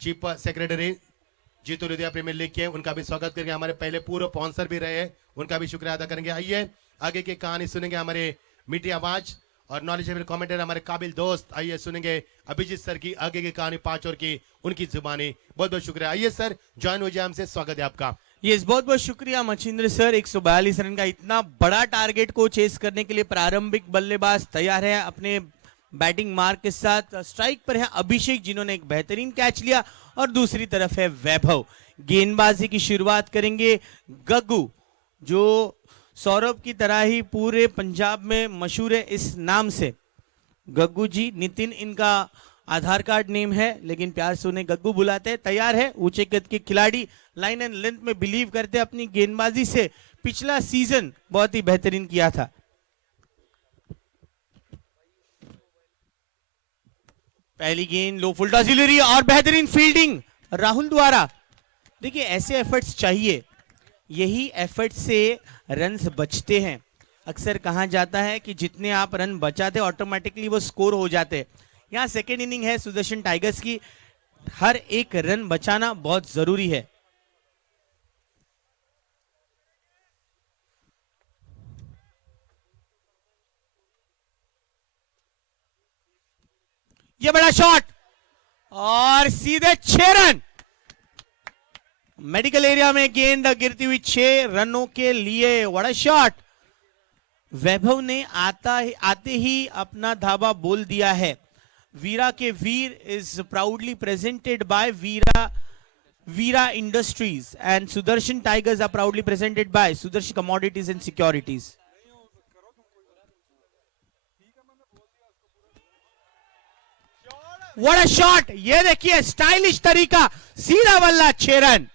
chief secretary Jitu Ludhiana Premier League के, उनका भी स्वागत करेंगे। हमारे पहले पूर्व स्पॉन्सर भी रहे, उनका भी शुक्रिया अदा करेंगे। आइए आगे की कहानी सुनेंगे हमारे मीठी आवाज और नॉलेजेबल कमेंटेटर, हमारे काबिल दोस्त। आइए सुनेंगे अभिजीत सर की आगे की कहानी, 5 ओवर की उनकी जुबानी। बहुत बहुत शुक्रिया। आइए सर ज्वाइन हो जाए हमसे, स्वागत है आपका। यस, बहुत बहुत शुक्रिया मचिंद्र सर। 142 रन का इतना बड़ा टारगेट को चेस करने के लिए प्रारंभिक बल्लेबाज तैयार है अपने बैटिंग मार्क के साथ। स्ट्राइक पर है अभिषेक, जिन्होंने एक बेहतरीन कैच लिया, और दूसरी तरफ है वैभव। गेंदबाजी की शुरुआत करेंगे गग्गू, जो सौरभ की तरह ही पूरे पंजाब में मशहूर है इस नाम से, गग्गू जी। नितिन इनका आधार कार्ड नेम है, लेकिन प्यार से उन्हें गग्गू बुलाते हैं। तैयार है, ऊंचे कद के खिलाड़ी, लाइन एंड लेंथ में बिलीव करते हैं। अपनी गेंदबाजी से पिछला सीजन बहुत ही बेहतरीन किया था। पहली गेंद लो फुल टॉस डिलीवरी और बेहतरीन फील्डिंग राहुल द्वारा। देखिए ऐसे एफर्ट्स चाहिए, यही एफर्ट से रन्स बचते हैं। अक्सर कहा जाता है कि जितने आप रन बचाते ऑटोमेटिकली वो स्कोर हो जाते। यहाँ सेकेंड इनिंग है सुदर्शन टाइगर्स की, हर एक रन बचाना बहुत जरूरी है। ये बड़ा शॉट और सीधे 6 रन। मेडिकल एरिया में गेंद गिरती हुई 6 रनों के लिए। बड़ा शॉट। वैभव ने आते ही अपना धावा बोल दिया है। वीरा के Veer is proudly presented by Veera Industries and Sudarshan Tigers are proudly presented by Sudarshan Commodities and Securities. What a shot. ये देखिए स्टाइलिश तरीका, सीधा बल्ला, 6 रन।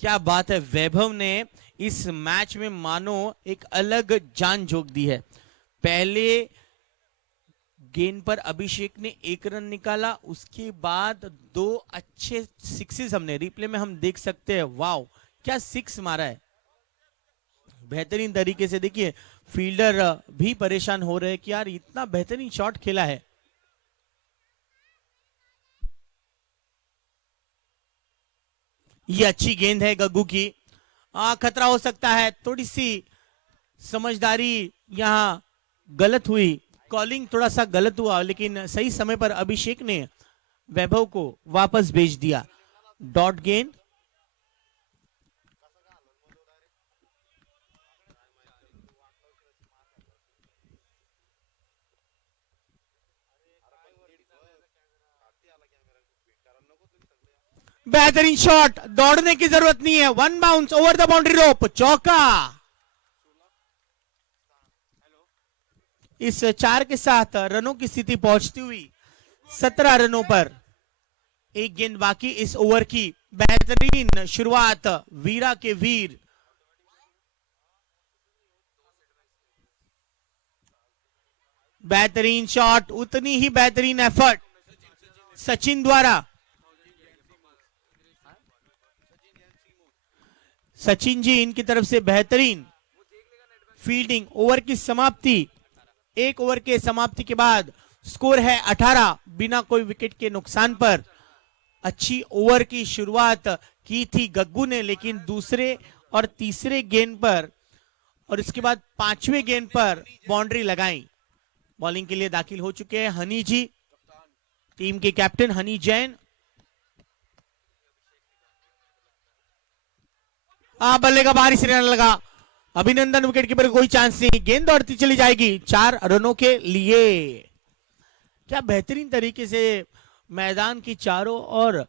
क्या बात है, वैभव ने इस मैच में मानो एक अलग जान झोंक दी है। पहले गेंद पर अभिषेक ने 1 रन निकाला, उसके बाद 2 अच्छे सिक्सेस हमने रिप्ले में हम देख सकते हैं। वाओ, क्या 6 मारा है बेहतरीन तरीके से। देखिए फील्डर भी परेशान हो रहे हैं कि यार इतना बेहतरीन शॉट खेला है। ये अच्छी गेंद है गग्गू की। खतरा हो सकता है, थोड़ी सी समझदारी यहां गलत हुई, कॉलिंग थोड़ा सा गलत हुआ, लेकिन सही समय पर अभिषेक ने वैभव को वापस भेज दिया। डॉट गेंद। बेहतरीन शॉट, दौड़ने की जरूरत नहीं है। 1 बाउंस ओवर द बाउंड्री रोप, चौका। इस 4 के साथ रनों की स्थिति पहुंचती हुई 17 रनों पर 1 गेंद बाकी इस ओवर की। बेहतरीन शुरुआत वीरा के वीर। बेहतरीन शॉट, उतनी ही बेहतरीन एफर्ट सचिन द्वारा। सचिन जी इनकी तरफ से बेहतरीन फील्डिंग। ओवर की समाप्ति, एक ओवर के समाप्ति के बाद स्कोर है 18 बिना कोई विकेट के नुकसान पर। अच्छी ओवर की शुरुआत की थी गग्गू ने, लेकिन दूसरे और तीसरे गेंद पर और इसके बाद पांचवें गेंद पर बाउंड्री लगाई। बॉलिंग के लिए दाखिल हो चुके हैं हनी जी, टीम के कैप्टन हनी जैन। बल्ले का बाहरी सिरा लगा, अभिनंदन विकेट कीपर को कोई चांस नहीं, गेंद दौड़ती चली जाएगी 4 रनों के लिए। क्या बेहतरीन तरीके से मैदान की चारों ओर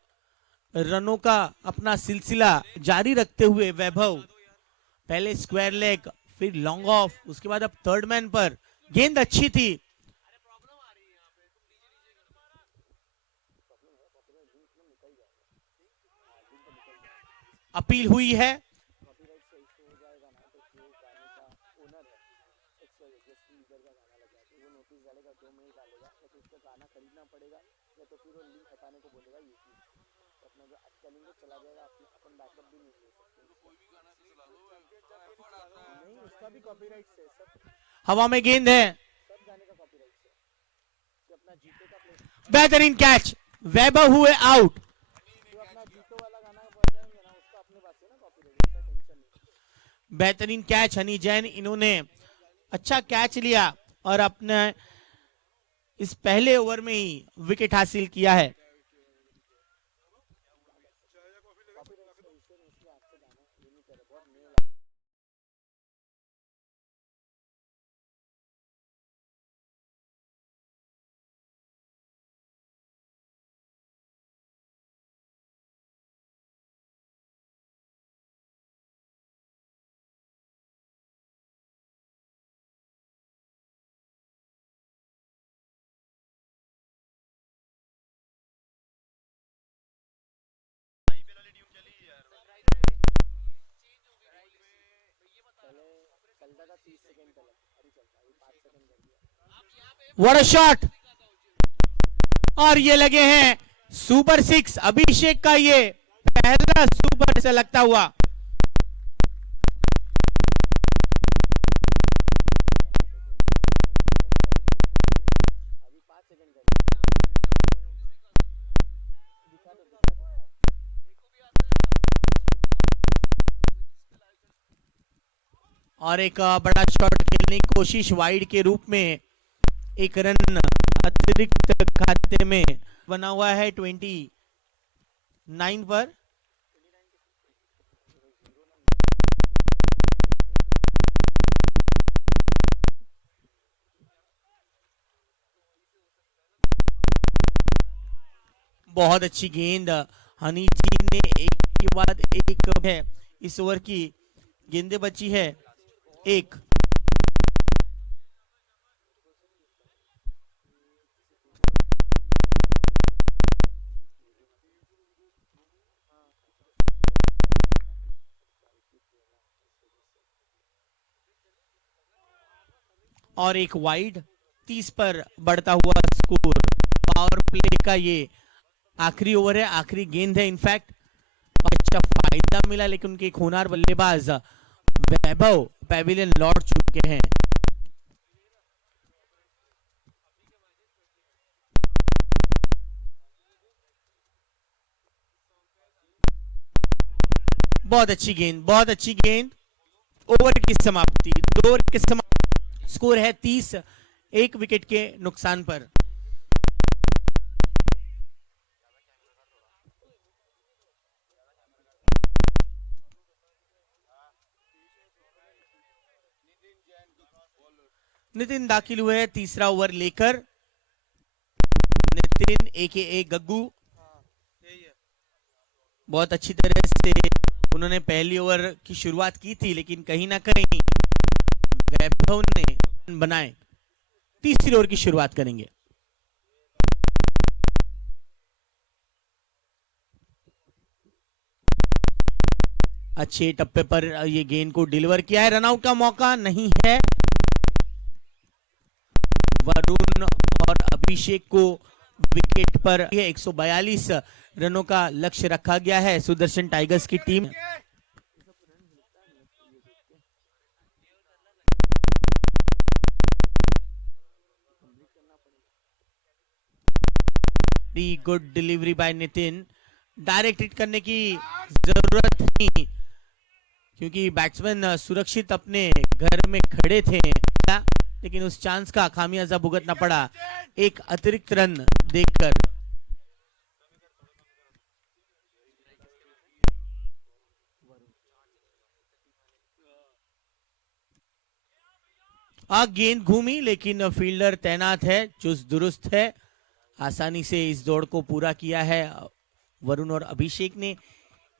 रनों का अपना सिलसिला जारी रखते हुए वैभव, पहले स्क्वायर लेग फिर लॉन्ग ऑफ, उसके बाद अब थर्ड मैन पर। गेंद अच्छी थी, अपील हुई है। हवा में गेंद है, बेहतरीन कैच, वैभव हुए आउट। बेहतरीन कैच हनी जैन, इन्होंने अच्छा कैच लिया और अपने इस पहले ओवर में ही विकेट हासिल किया है। व्हाट अ शॉट, और ये लगे हैं सुपर 6। अभिषेक का ये पहला सुपर से लगता हुआ। और एक बड़ा शॉट खेलने की कोशिश वाइड के रूप में, एक रन अतिरिक्त खाते में बना हुआ है 29 पर। बहुत अच्छी गेंद हनी जी ने, एक के बाद एक है। इस ओवर की गेंदें बची है एक। और एक वाइड, 30 पर बढ़ता हुआ स्कोर। पावर प्ले का ये आखिरी ओवर है, आखिरी गेंद है। इनफैक्ट अच्छा फायदा मिला, लेकिन उनके एक होनहार बल्लेबाज वैभव पैविलियन लौट चुके हैं। बहुत अच्छी गेंद, बहुत अच्छी गेंद। ओवर की समाप्ति, 2 ओवर की समाप्ति, स्कोर है 30, 1 विकेट के नुकसान पर। नितिन दाखिल हुए तीसरा ओवर लेकर। नितिन AKA गग्गू, बहुत अच्छी तरह से उन्होंने पहली ओवर की शुरुआत की थी, लेकिन कहीं ना कहीं वैभव ने बनाए। तीसरी ओवर की शुरुआत करेंगे। अच्छे टप्पे पर ये गेंद को डिलीवर किया है। रनआउट का मौका नहीं है। वरुण और अभिषेक को विकेट पर 142 रनों का लक्ष्य रखा गया है सुदर्शन टाइगर्स की टीम। Good delivery by Nitin. Direct hit करने की जरूरत नहीं क्योंकि बैट्समैन सुरक्षित अपने घर में खड़े थे, लेकिन उस चांस का खामियाजा भुगतना पड़ा एक अतिरिक्त रन देकर। गेंद घूमी लेकिन फील्डर तैनात है, चुस्त दुरुस्त है, आसानी से इस दौड़ को पूरा किया है वरुण और अभिषेक ने।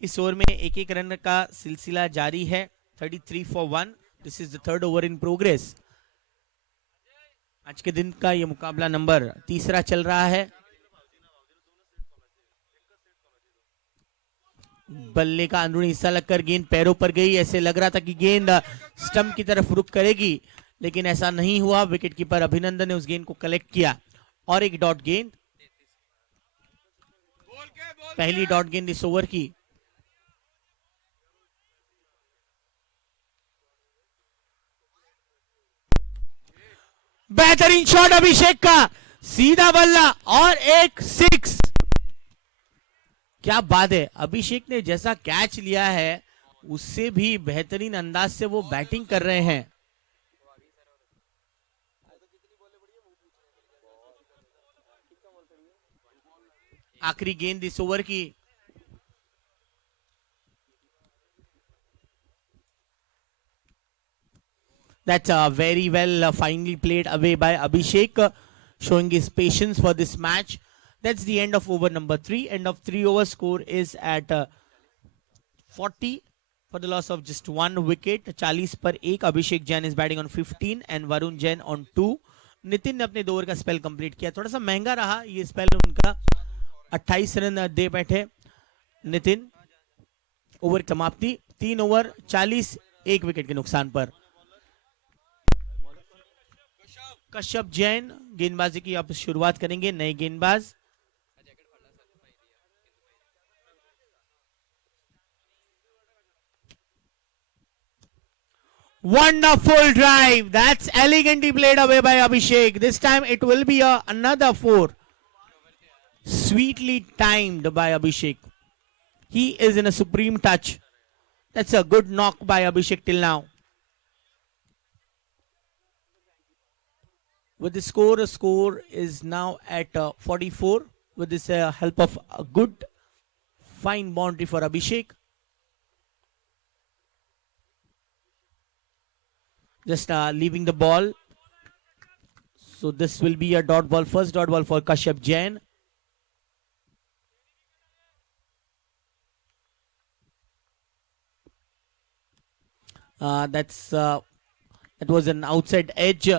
इस ओवर में एक एक रन का सिलसिला जारी है। 33 for 1। This is the third over in progress. आज के दिन का यह मुकाबला नंबर 3 चल रहा है। बल्ले का अंदरूनी हिस्सा लगकर गेंद पैरों पर गई। ऐसे लग रहा था कि गेंद स्टंप की तरफ रुख करेगी, लेकिन ऐसा नहीं हुआ। विकेट कीपर अभिनंदन ने उस गेंद को कलेक्ट किया और एक डॉट गेंद, पहली डॉट गेंद इस ओवर की। बेहतरीन शॉट अभिषेक का, सीधा बल्ला और एक 6। क्या बात है, अभिषेक ने जैसा कैच लिया है उससे भी बेहतरीन अंदाज से वो बैटिंग कर रहे हैं। आखिरी गेंद इस ओवर की। That's very well finely played away by Abhishek, showing his patience for this match. That's the end of over number 3. End of 3 over score is at 40 for the loss of just 1 wicket. 40 पर 1. Abhishek Jain is batting on 15 and Varun Jain on 2. Nitin ने अपने 2 over का spell complete किया। थोड़ा सा महंगा रहा ये स्पेल उनका, 28 रन दे बैठे नितिन। ओवर समाप्ति 3 ओवर 40 1 विकेट के नुकसान पर। कश्यप जैन गेंदबाजी की अब शुरुआत करेंगे, नए गेंदबाज। Wonderful drive. That's elegantly played away by Abhishek. This time it will be another 4. Sweetly timed by Abhishek. He is in a supreme touch. That's a good knock by Abhishek till now. With the score is now at 44 with this help of a good fine boundary for Abhishek. Just leaving the ball. So this will be a dot ball, first dot ball for Kashyap Jain. That was an outside edge.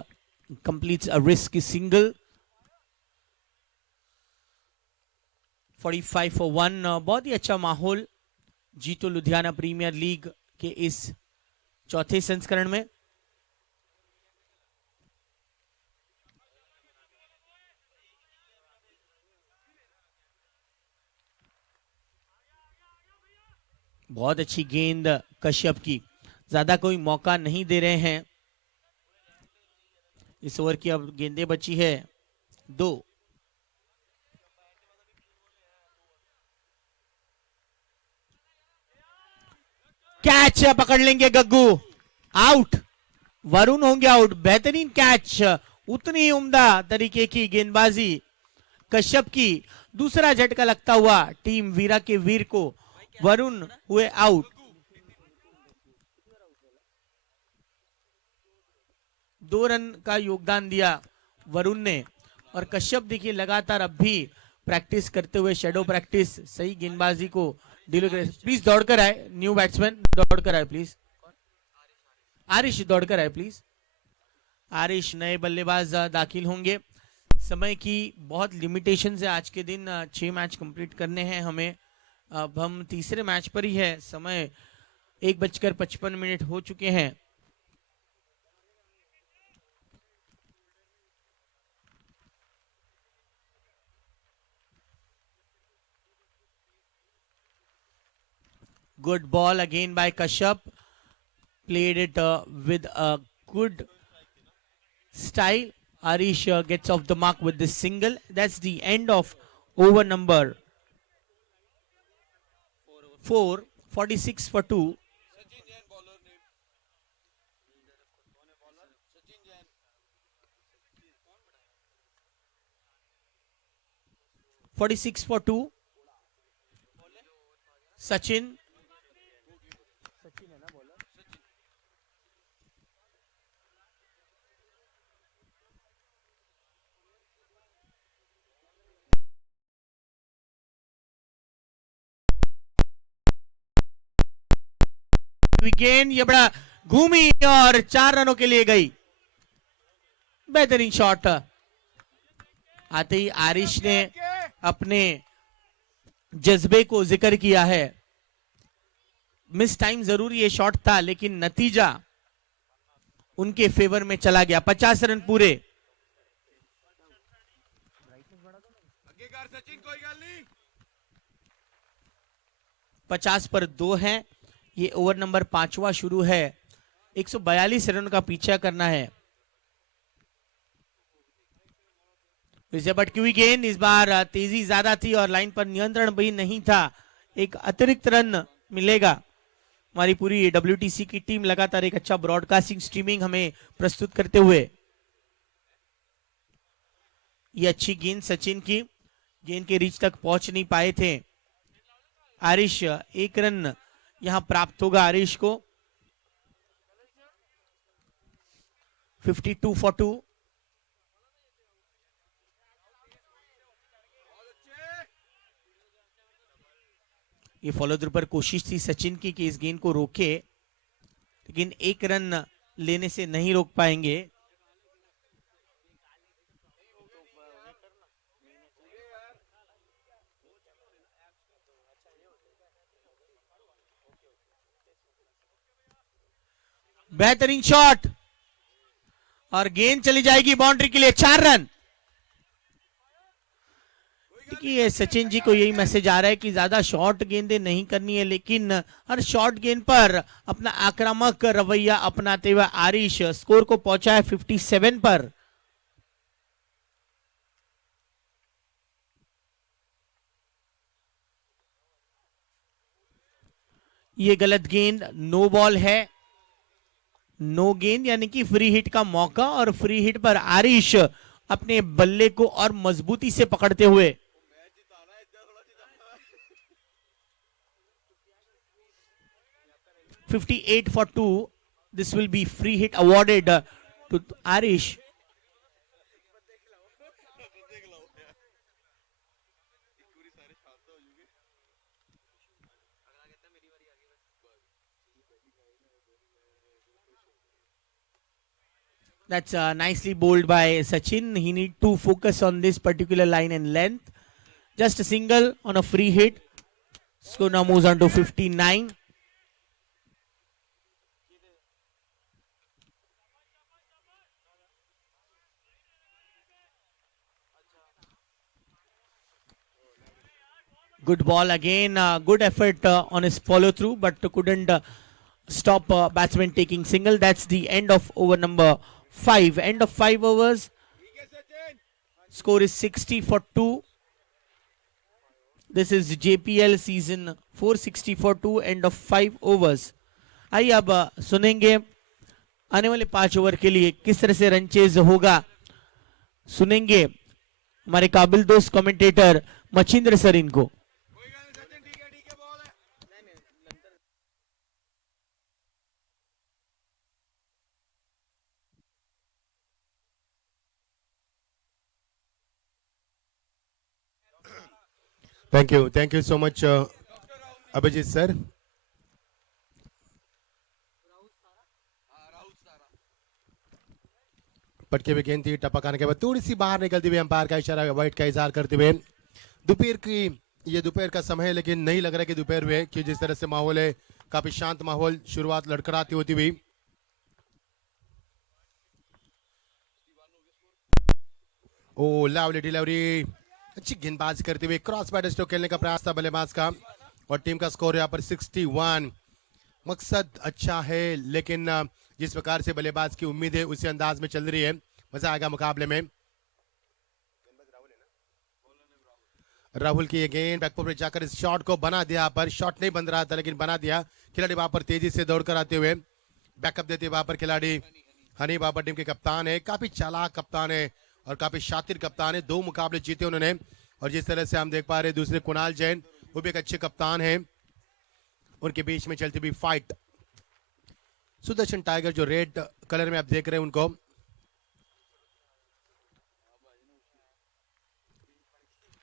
Completes a risky single. 45 for 1। बहुत ही अच्छा माहौल जीतो Ludhiana Premier League के इस चौथे संस्करण में। बहुत अच्छी गेंद कश्यप की, ज्यादा कोई मौका नहीं दे रहे हैं। इस ओवर की अब गेंदें बची है 2। कैच पकड़ लेंगे गग्गू, आउट। वरुण होंगे आउट। बेहतरीन कैच, उतनी ही उम्दा तरीके की गेंदबाजी कश्यप की। दूसरा झटका लगता हुआ टीम वीरा के वीर को, वरुण हुए आउट। 2 रन का योगदान दिया वरुण ने, और कश्यप देखिए लगातार अब भी प्रैक्टिस करते हुए, शेडो प्रैक्टिस, सही गेंदबाजी को डिलीवर। प्लीज दौड़कर आए न्यू बैट्समैन, दौड़कर आए प्लीज। आरिश दौड़कर आए प्लीज। आरिश नए बल्लेबाज दाखिल होंगे। समय की बहुत लिमिटेशन है आज के दिन, 6 मैच कंप्लीट करने हैं हमें। अब हम तीसरे मैच पर ही है। समय 1:55 हो चुके हैं। Good ball again by Kashyap. Played it with a good style. Arish gets off the mark with this single. That's the end of over number 4. 46 for 2. Sachin. Wicket, ये बड़ा घूमी और 4 रनों के लिए गई. बेहतरीन शॉट. आते ही आरिश ने अपने जज्बे को जिक्र किया है. मिस टाइम जरूर ये शॉट था, लेकिन नतीजा उनके फेवर में चला गया. 50 रन पूरे. 50 पर 2 है. ये ओवर नंबर 5वां शुरू है. 142 रन का पीछा करना है. बट क्यों गेंद इस बार तेजी ज्यादा थी और लाइन पर नियंत्रण भी नहीं था. एक अतिरिक्त रन मिलेगा. हमारी पूरी WTC की टीम लगातार एक अच्छा ब्रॉडकास्टिंग स्ट्रीमिंग हमें प्रस्तुत करते हुए. ये अच्छी गेंद सचिन की. गेंद के रीच तक पहुंच नहीं पाए थे. आरिश 1 रन यहां प्राप्त होगा आरिश को. 52 for 2. ये फॉलो थ्रू पर कोशिश थी सचिन की कि इस गेंद को रोके, लेकिन 1 रन लेने से नहीं रोक पाएंगे. बेहतरीन शॉट और गेंद चली जाएगी बाउंड्री के लिए. 4 रन. देखिए सचिन जी को यही मैसेज आ रहा है कि ज्यादा शॉर्ट गेंदें नहीं करनी है, लेकिन हर शॉर्ट गेंद पर अपना आक्रामक रवैया अपनाते हुए आरिश स्कोर को पहुंचा है 57 पर. ये गलत गेंद. नो बॉल है. नो गेंद यानी कि फ्री हिट का मौका, और फ्री हिट पर आरिश अपने बल्ले को और मजबूती से पकड़ते हुए. $58 for 2. This will be free hit awarded to Arish. That's nicely bowled by Sachin. He need to focus on this particular line and length. Just a single on a free hit. Score now moves on to 59. Good ball again. Good effort on his follow through, but couldn't stop batsman taking single. That's the end of over number 5. End of 5 overs. Score is 60 for 2. This is JPL season 460 for 2. End of 5 overs. आइए अब सुनेंगे आने वाले 5 over के लिए किस तरह से रन चेज होगा. सुनेंगे हमारे काबिल दोस्त कमेंटेटर मचिंद्र सर इनको. Thank you so much, Abhijit sir. पटके में गेंद थी, टपक आने के बाद थोड़ी सी बाहर निकलती हुई अंपायर का इशारा वाइट का इजहार करते हुए. दोपहर का समय है, लेकिन नहीं लग रहा कि दोपहर हुए, कि जिस तरह से माहौल है काफी शांत माहौल, शुरुआत लड़खड़ाती होती हुई. ओ लवली डिलीवरी, अच्छी गेंदबाजी करते हुए क्रॉस बैट स्ट्रोक खेलने का प्रयास था बल्लेबाज का. और टीम का स्कोर यहाँ पर 61। मकसद अच्छा है, लेकिन जिस प्रकार से बल्लेबाज की उम्मीद है उसी अंदाज में चल रही है। मजा आएगा मुकाबले में। राहुल की ये गेंद बैकफुट पे जाकर इस शॉट को बना दिया। पर शॉट नहीं बन रहा था, लेकिन बना दिया। खिलाड़ी वहां पर तेजी से दौड़कर आते हुए बैकअप देते हुए वहां पर खिलाड़ी हनी बाबर टीम के कप्तान है। काफी चालाक कप्तान है और काफी शातिर कप्तान है। 2 मुकाबले जीते उन्होंने। और जिस तरह से हम देख पा रहे हैं, दूसरे कुणाल जैन वो भी एक अच्छे कप्तान है। उनके बीच में चलती हुई फाइट। सुदर्शन टाइगर जो रेड कलर में आप देख रहे हैं उनको,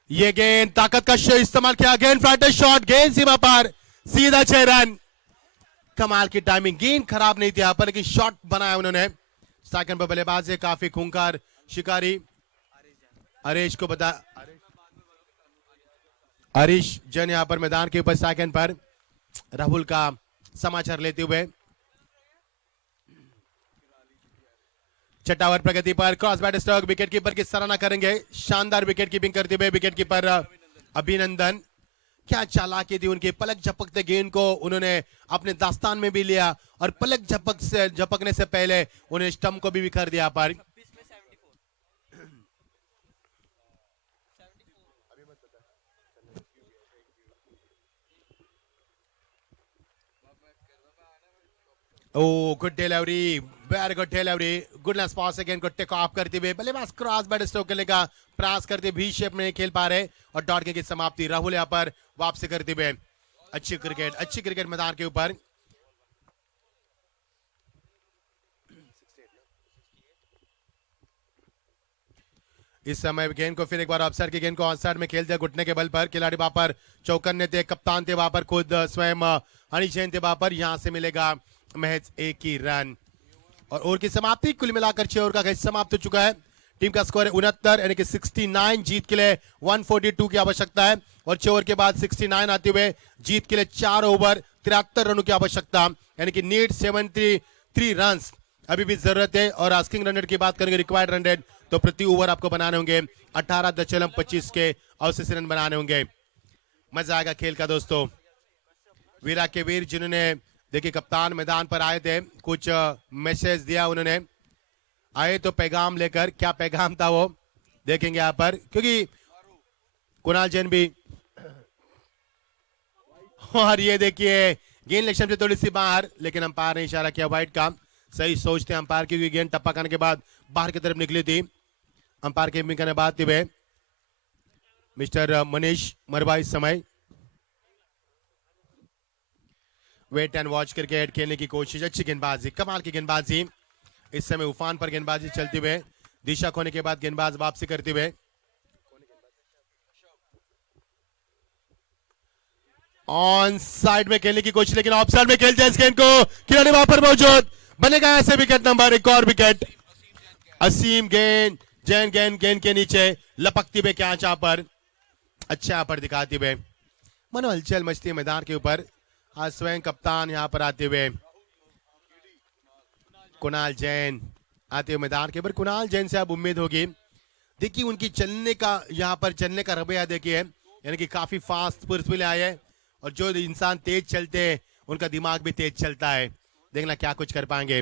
ये गेंद ताकत का इस्तेमाल किया। गेंद फ्लाइटर शॉट, गेंद सीमा पार, सीधा 6 रन। कमाल की टाइमिंग, गेंद खराब नहीं थी यहाँ पर, लेकिन शॉट बनाया उन्होंने। सेकंड पर बल्लेबाज है काफी खूंखार शिकारी हरीश को बता हरीश जैन यहाँ पर मैदान के ऊपर सेकंड पर राहुल का समाचार लेते हुए। छठा ओवर प्रगति पर cross bat stroke. Wicket keeper की सराहना करेंगे। शानदार विकेट कीपिंग करते हुए विकेट कीपर अभिनंदन। क्या चालाकी थी उनकी। पलक झपकते गेंद को उन्होंने अपने दास्तान में भी लिया और पलक झपकने से पहले उन्हें स्टंप को भी बिखर दिया। पर good delivery, very good delivery, good पास अगेन को टेक ऑफ करते हुए बल्लेबाज क्रॉस बैट स्ट्रोक करने का प्रयास करते भी शेप में खेल पा रहे और डॉट की समाप्ति। राहुल यहाँ पर वापसी करते हुए। अच्छी क्रिकेट मैदान के ऊपर। इस समय गेंद को फिर एक बार ऑफसाइड की गेंद को ऑनसाइड में खेल दिया घुटने के बल पर। खिलाड़ी वहां पर चौकन्ने थे, कप्तान थे वहां पर, खुद स्वयं हनी जैन थे वहां पर। यहां से मिलेगा महज 1 ही रन और ओवर की समाप्ति। कुल मिलाकर 6 ओवर का खेल समाप्त हो चुका है। टीम का स्कोर है 69 यानी कि 69। जीत के लिए 142 की आवश्यकता है और 6 ओवर के बाद 69 आते हुए जीत के लिए 4 ओवर 73 रनों की आवश्यकता यानी कि नीड 73 रन अभी भी जरूरत है। और आस्किंग रन रेट की बात करेंगे, रिक्वायर्ड रन रेट, तो प्रति ओवर आपको बनाने होंगे 18.25 के अवशेष रन बनाने होंगे। मजा आएगा खेल का दोस्तों। वीरा के वीर जिन्होंने देखिए कप्तान मैदान पर आए थे, कुछ मैसेज दिया उन्होंने। आए तो पैगाम लेकर, क्या पैगाम था वो देखेंगे यहाँ पर, क्योंकि कुणाल जैन भी। और ये देखिए गेंद लक्ष्य से थोड़ी सी बाहर, लेकिन अंपायर ने इशारा किया वाइड का। सही सोचते अंपायर, क्योंकि गेंद टप्पा खाने के बाद बाहर की तरफ निकली थी। अंपायर के भूमिका निभाते हुए मिस्टर मनीष मरवा इस समय वेट एंड वॉच क्रिकेट खेलने की कोशिश। अच्छी गेंदबाजी, कमाल की गेंदबाजी। इस समय उफान पर गेंदबाजी चलते हुए, दिशा खोने के बाद गेंदबाज वापसी करते हुए। ऑन साइड में खेलने की कोशिश, लेकिन ऑफ साइड में खेलते हैं इस गेंद को। खिलाड़ी वहां पर मौजूद, बनेगा ऐसे विकेट नंबर, एक और विकेट। असीम गेंद, जैन गेंद के नीचे लपकती हुए कैच यहाँ पर, अच्छा यहाँ पर दिखाते हुए। मनो हलचल मचती है मैदान के ऊपर। आज स्वयं कप्तान यहाँ पर आते हुए कुणाल जैन आते हुए मैदान के ऊपर। कुणाल जैन से अब उम्मीद होगी, देखिए उनकी चलने का यहाँ पर चलने का रवैया देखिए, यानी कि काफी फास्ट फुर्तीले आए हैं। और जो इंसान तेज चलते हैं उनका दिमाग भी तेज चलता है। देखना क्या कुछ कर पाएंगे।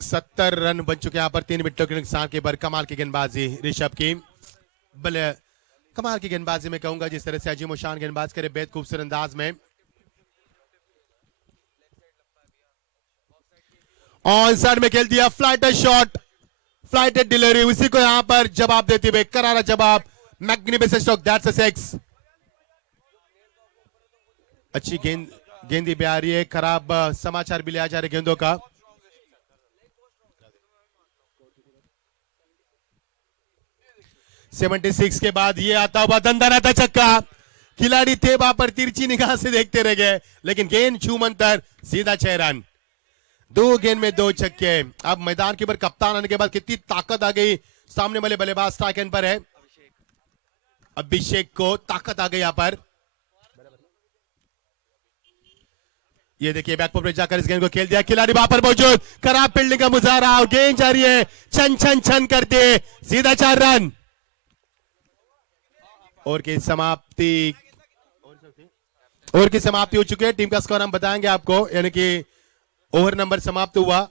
सत्तर रन बन चुके यहाँ पर 3 विकेटों के नुकसान के बाद। कमाल की गेंदबाजी ऋषभ की, भले कमाल की गेंदबाजी में कहूंगा, जिस तरह से अजीम शान गेंदबाज करे बेहद खूबसूरत अंदाज में। ऑन साइड में खेल दिया, फ्लाइटर शॉट, फ्लाइटेड डिलीवरी, उसी को यहां पर जवाब देते हुए करारा जवाब। Magnificent stroke, that's a six. अच्छी गेंदी भी आ रही है, खराब समाचार भी लिया जा रहा है गेंदों का। $76 के बाद ये आता हुआ दंदनाता छक्का। खिलाड़ी थे वहां पर, तिरछी निगाह से देखते रह गए, लेकिन गेंद छूमंतर, सीधा 6 रन। 2 गेंद में 2 छक्के। अब मैदान के ऊपर कप्तान आने के बाद कितनी ताकत आ गई। सामने वाले बल्लेबाज स्ट्राइक एंड पर है, अभिषेक को ताकत आ गई यहां पर। ये देखिए बैक पर जाकर इस गेंद को खेल दिया, खिलाड़ी वहां पर मौजूद, खराब फील्डिंग का मुजाहरा और गेंद जा रही है छन छन छन करते, सीधा 4 रन। ओवर की समाप्ति हो चुकी है। टीम का स्कोर हम बताएंगे आपको, यानी कि ओवर नंबर समाप्त हुआ,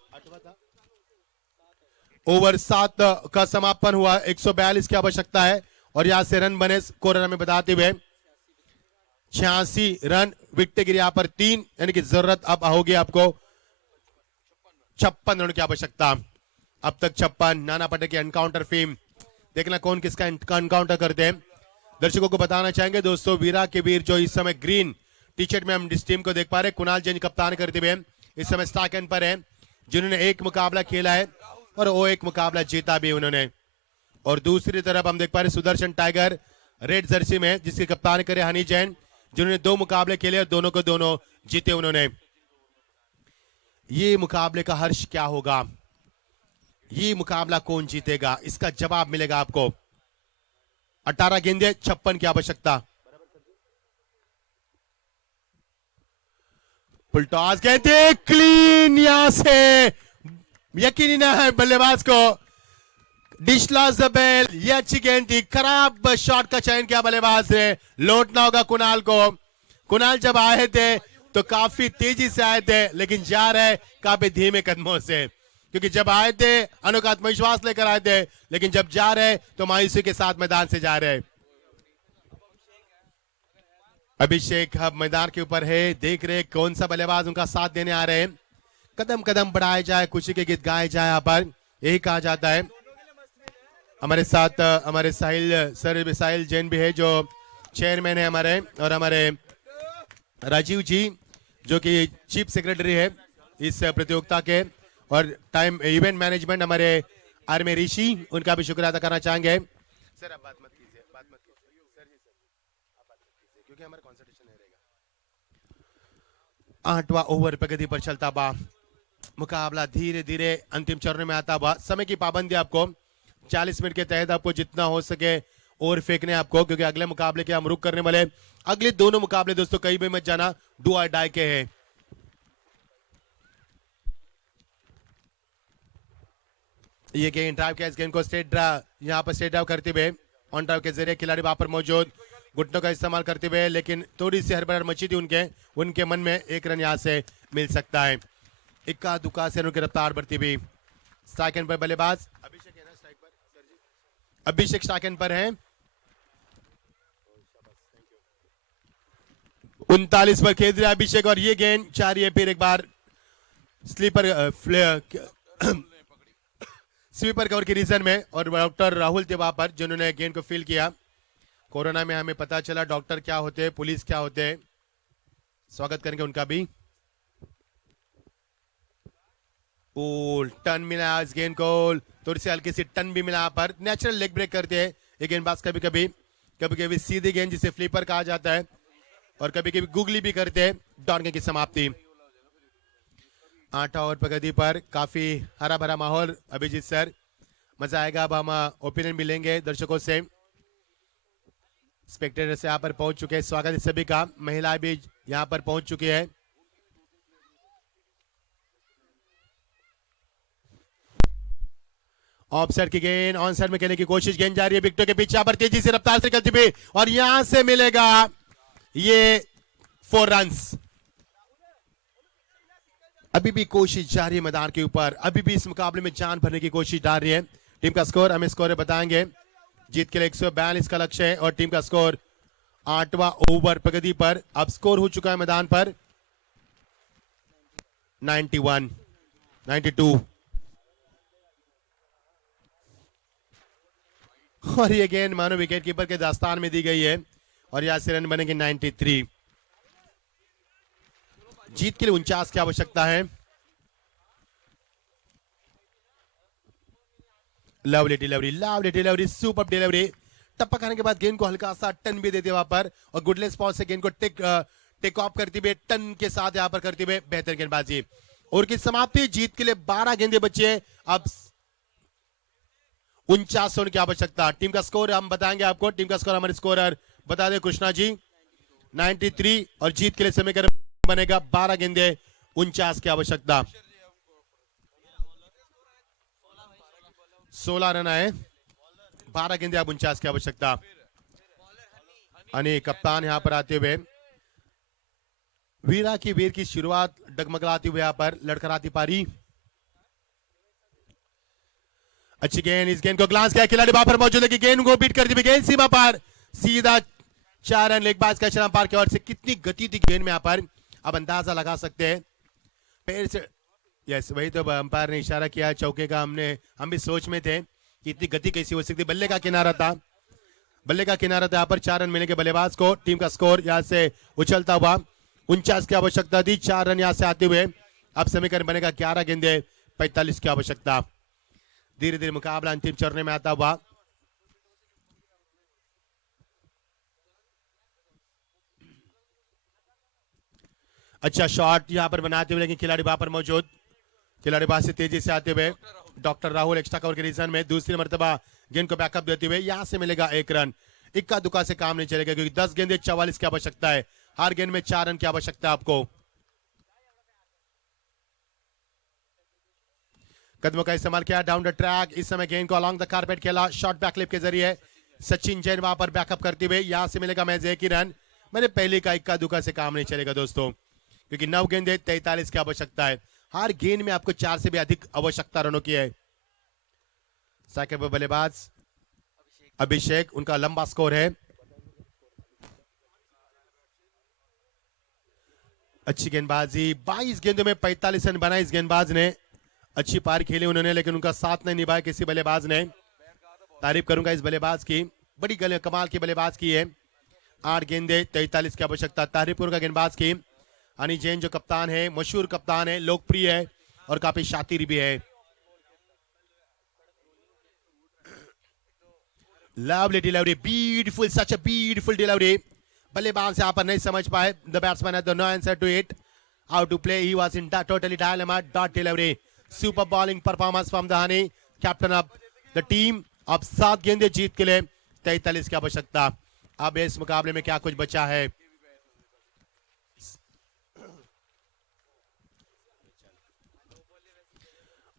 ओवर 7 का समापन हुआ, 142 की आवश्यकता है और यहां से रन बने स्कोर हमें बताते हुए 86 रन, विकेट गिरी यहां पर 3, यानी कि जरूरत अब होगी आपको 56 रन की आवश्यकता। अब तक 56। नाना पाटेकर की एनकाउंटर फेम, देखना कौन किसका एनकाउंटर करते हैं। दर्शकों को बताना चाहेंगे दोस्तों, वीरा के वीर जो इस समय ग्रीन टी शर्ट में हम इस टीम को देख पा रहे हैं, कुणाल जैन कप्तान करते हुए इस समय स्टार्क एंड पर है, जिन्होंने एक मुकाबला खेला है और वो एक मुकाबला जीता भी उन्होंने। और दूसरी तरफ हम देख पा रहे सुदर्शन टाइगर रेड जर्सी में, जिसकी कप्तान करे हनी जैन, जिन्होंने 2 मुकाबले खेले और दोनों को दोनों जीते उन्होंने। ये मुकाबले का हर्ष क्या होगा, ये मुकाबला कौन जीतेगा, इसका जवाब मिलेगा आपको। 18 गेंदे 56 की आवश्यकता। पुलटॉस कहते क्लीन, यहां से यकीनी ना है बल्लेबाज को, डिशलॉस द बेल। ये अच्छी गेंद थी, खराब शॉट का चयन किया बल्लेबाज ने, लौटना होगा कुणाल को। कुणाल जब आए थे तो काफी तेजी से आए थे, लेकिन जा रहे काफी धीमे कदमों से, क्योंकि जब आए थे अनोखा आत्मविश्वास लेकर आए थे, लेकिन जब जा रहे तो मायूसी के साथ मैदान से जा रहे। अभिषेक अब मैदान के ऊपर है, देख रहे कौन सा बल्लेबाज उनका साथ देने आ रहे हैं। कदम कदम बढ़ाए जाए, खुशी के गीत गाए जाए, यहाँ पर यही कहा जाता है। हमारे साथ हमारे साहिल जैन भी है, जो चेयरमैन है हमारे, और हमारे राजीव जी जो कि चीफ सेक्रेटरी है इस प्रतियोगिता के, और टाइम इवेंट मैनेजमेंट हमारे आर्मी ऋषि, उनका भी शुक्रिया अदा करना चाहेंगे। सर आप बात मत कीजिए, बात मत कीजिए सर, जी सर आप बात मत कीजिए, क्योंकि हमारा कंसंट्रेशन नहीं रहेगा। 8वां ओवर प्रगति पर चलता बा, मुकाबला धीरे धीरे अंतिम चरण में आता हुआ। समय की पाबंदी आपको 40 मिनट के तहत आपको जितना हो सके ओवर फेंकने आपको, क्योंकि अगले मुकाबले के हम रुक करने वाले। अगले दोनों मुकाबले दोस्तों कहीं भी मत जाना, डू और डाई के हैं। ये गेंद ड्राइव के, इस गेंद को स्ट्रेट ड्राइव, यहाँ पर स्ट्रेट ड्राइव करते हुए ऑन ड्राइव के जरिए खिलाड़ी वहां पर मौजूद, घुटनों का इस्तेमाल करते हुए, लेकिन थोड़ी सी हड़बड़ मची थी उनके मन में, एक रन यहाँ से मिल सकता है। इक्का दुक्का से उनकी रफ्तार बढ़ती हुई। स्ट्राइक एंड पर बल्लेबाज अभिषेक है ना, स्ट्राइक पर अभिषेक स्ट्राइक एंड पर है। 39 पर खेल रहा अभिषेक, और ये गेंद जा रही है फिर एक बार स्लीपर स्वीपर कवर के रीजन में, और डॉक्टर राहुल थे वहां पर जिन्होंने गेंद को फील किया। कोरोना में हमें पता चला डॉक्टर क्या होते हैं, पुलिस क्या होते हैं, स्वागत करेंगे उनका भी। टर्न मिला इस गेंद को, थोड़ी सी हल्की सी टर्न भी मिला, पर नेचुरल लेग ब्रेक करते हैं ये गेंदबाज। कभी कभी सीधी गेंद जिसे फ्लिपर कहा जाता है, और कभी कभी गुगली भी करते हैं। डॉन की समाप्ति। 8 ओवर प्रगति पर काफी हरा भरा माहौल। अभिजीत सर मजा आएगा, अब हम ओपिनियन भी लेंगे दर्शकों से। स्पेक्टेटर से यहाँ पर पहुंच चुके हैं, स्वागत है सभी का। महिलाएं भी यहाँ पर पहुंच चुकी है। ऑफ साइड की गेंद ऑन साइड में खेलने की कोशिश, गेंद जा रही है विकेटों के पीछे, पर तेजी से रफ्तार से निकलती हुई, और यहां से मिलेगा ये 4 रन्स। अभी भी कोशिश जारी है मैदान के ऊपर, अभी भी इस मुकाबले में जान भरने की कोशिश डाल रही है। टीम का स्कोर हमें स्कोर बताएंगे। जीत के लिए 142 का लक्ष्य है, और टीम का स्कोर 8वां ओवर प्रगति पर अब स्कोर हो चुका है मैदान पर 91, 92। और ये गेंद मानो विकेट कीपर के दास्तान में दी गई है, और यहां से रन बनेंगे 93। जीत के लिए 49 की आवश्यकता है। Lovely delivery, super delivery. टप्पा खाने के बाद गेंद को हल्का सा टर्न भी देते वहां पर, और गुडलेस स्पॉट से गेंद को टेक ऑफ करते हुए, टर्न के साथ यहां पर करते हुए बेहतर गेंदबाजी। और की समाप्ति। जीत के लिए 12 गेंदे बचे, अब 49 रन की आवश्यकता। टीम का स्कोर हम बताएंगे आपको। टीम का स्कोर हमारे स्कोरर बता दें कृष्णा जी 93, और जीत के लिए समीकरण बनेगा 12 गेंदे 49 की आवश्यकता। 16 रन आहे, 12 गेंदे अब 49 की आवश्यकता। आणि कप्तान यहां पर आते हुए वीरा की वीर की शुरुआत डगमगलाती हुए यहां पर लड़खड़ाती पारी। अच्छी गेंद, इस गेंद को ग्लांस किया, खिलाड़ी वहां पर मौजूद है कि गेंद को बीट कर दी, गेंद सीमा पार, सीधा 4 रन। लेगबाज का इशारा पार की ओर से। कितनी गति थी गेंद में यहां पर, अब अंदाजा लगा सकते हैं। पैर से, यस वही तो अंपायर ने इशारा किया चौके का। हम भी सोच में थे कि इतनी गति कैसी हो सकती। बल्ले का किनारा था, बल्ले का किनारा था। यहाँ पर 4 रन मिलेंगे बल्लेबाज को। टीम का स्कोर यहाँ से उछलता हुआ 49 की आवश्यकता थी। 4 रन यहाँ से आते हुए अब समीकरण बनेगा 11 गेंदे 45 की आवश्यकता। धीरे धीरे मुकाबला अंतिम चरण में आता हुआ। अच्छा शॉट यहां पर बनाते हुए, लेकिन खिलाड़ी वहां पर मौजूद, खिलाड़ी वहां से तेजी से आते हुए डॉक्टर राहुल एक्स्ट्रा कवर के रीजन में दूसरी मर्तबा गेंद को बैकअप देते हुए यहां से मिलेगा 1 रन। इक्का दुक्का से काम नहीं चलेगा क्योंकि 10 गेंदे 44 की आवश्यकता है। हर गेंद में 4 रन की आवश्यकता है आपको। कदमों का इस्तेमाल किया डाउन द ट्रैक। इस समय गेंद को अलॉन्ग द कारपेट खेला शॉर्ट बैकलिप के जरिए। सचिन जैन वहां पर बैकअप करते हुए यहां से मिलेगा मैच 1 ही रन। मैंने पहले का इक्का दुक्का से काम नहीं चलेगा दोस्तों, क्योंकि 9 गेंदे 43 की आवश्यकता है। हर गेंद में आपको 4 से भी अधिक आवश्यकता रनों की है। साइकिल पर बल्लेबाज अभिषेक, उनका लंबा स्कोर है। अच्छी गेंदबाजी, 22 गेंदों में 45 रन बनाए इस गेंदबाज ने। अच्छी पारी खेली उन्होंने, लेकिन उनका साथ नहीं निभाया किसी बल्लेबाज ने। तारीफ करूंगा इस बल्लेबाज की, बड़ी कमाल की बल्लेबाज की है। 8 गेंदे 43 की आवश्यकता। तारीफपुर का गेंदबाज की अनी जैन जो कप्तान है, मशहूर कप्तान है, लोकप्रिय है और काफी शातिर भी है। Lovely delivery, beautiful, such a beautiful delivery. बल्लेबाज यहां पर नहीं समझ पाए। The batsman had no answer to it, how to play. He was in totally dilemma. Dot delivery, super bowling performance from the honey, captain of the team. अब 7 गेंदे जीत के लिए 43 की आवश्यकता। अब इस मुकाबले में क्या कुछ बचा है।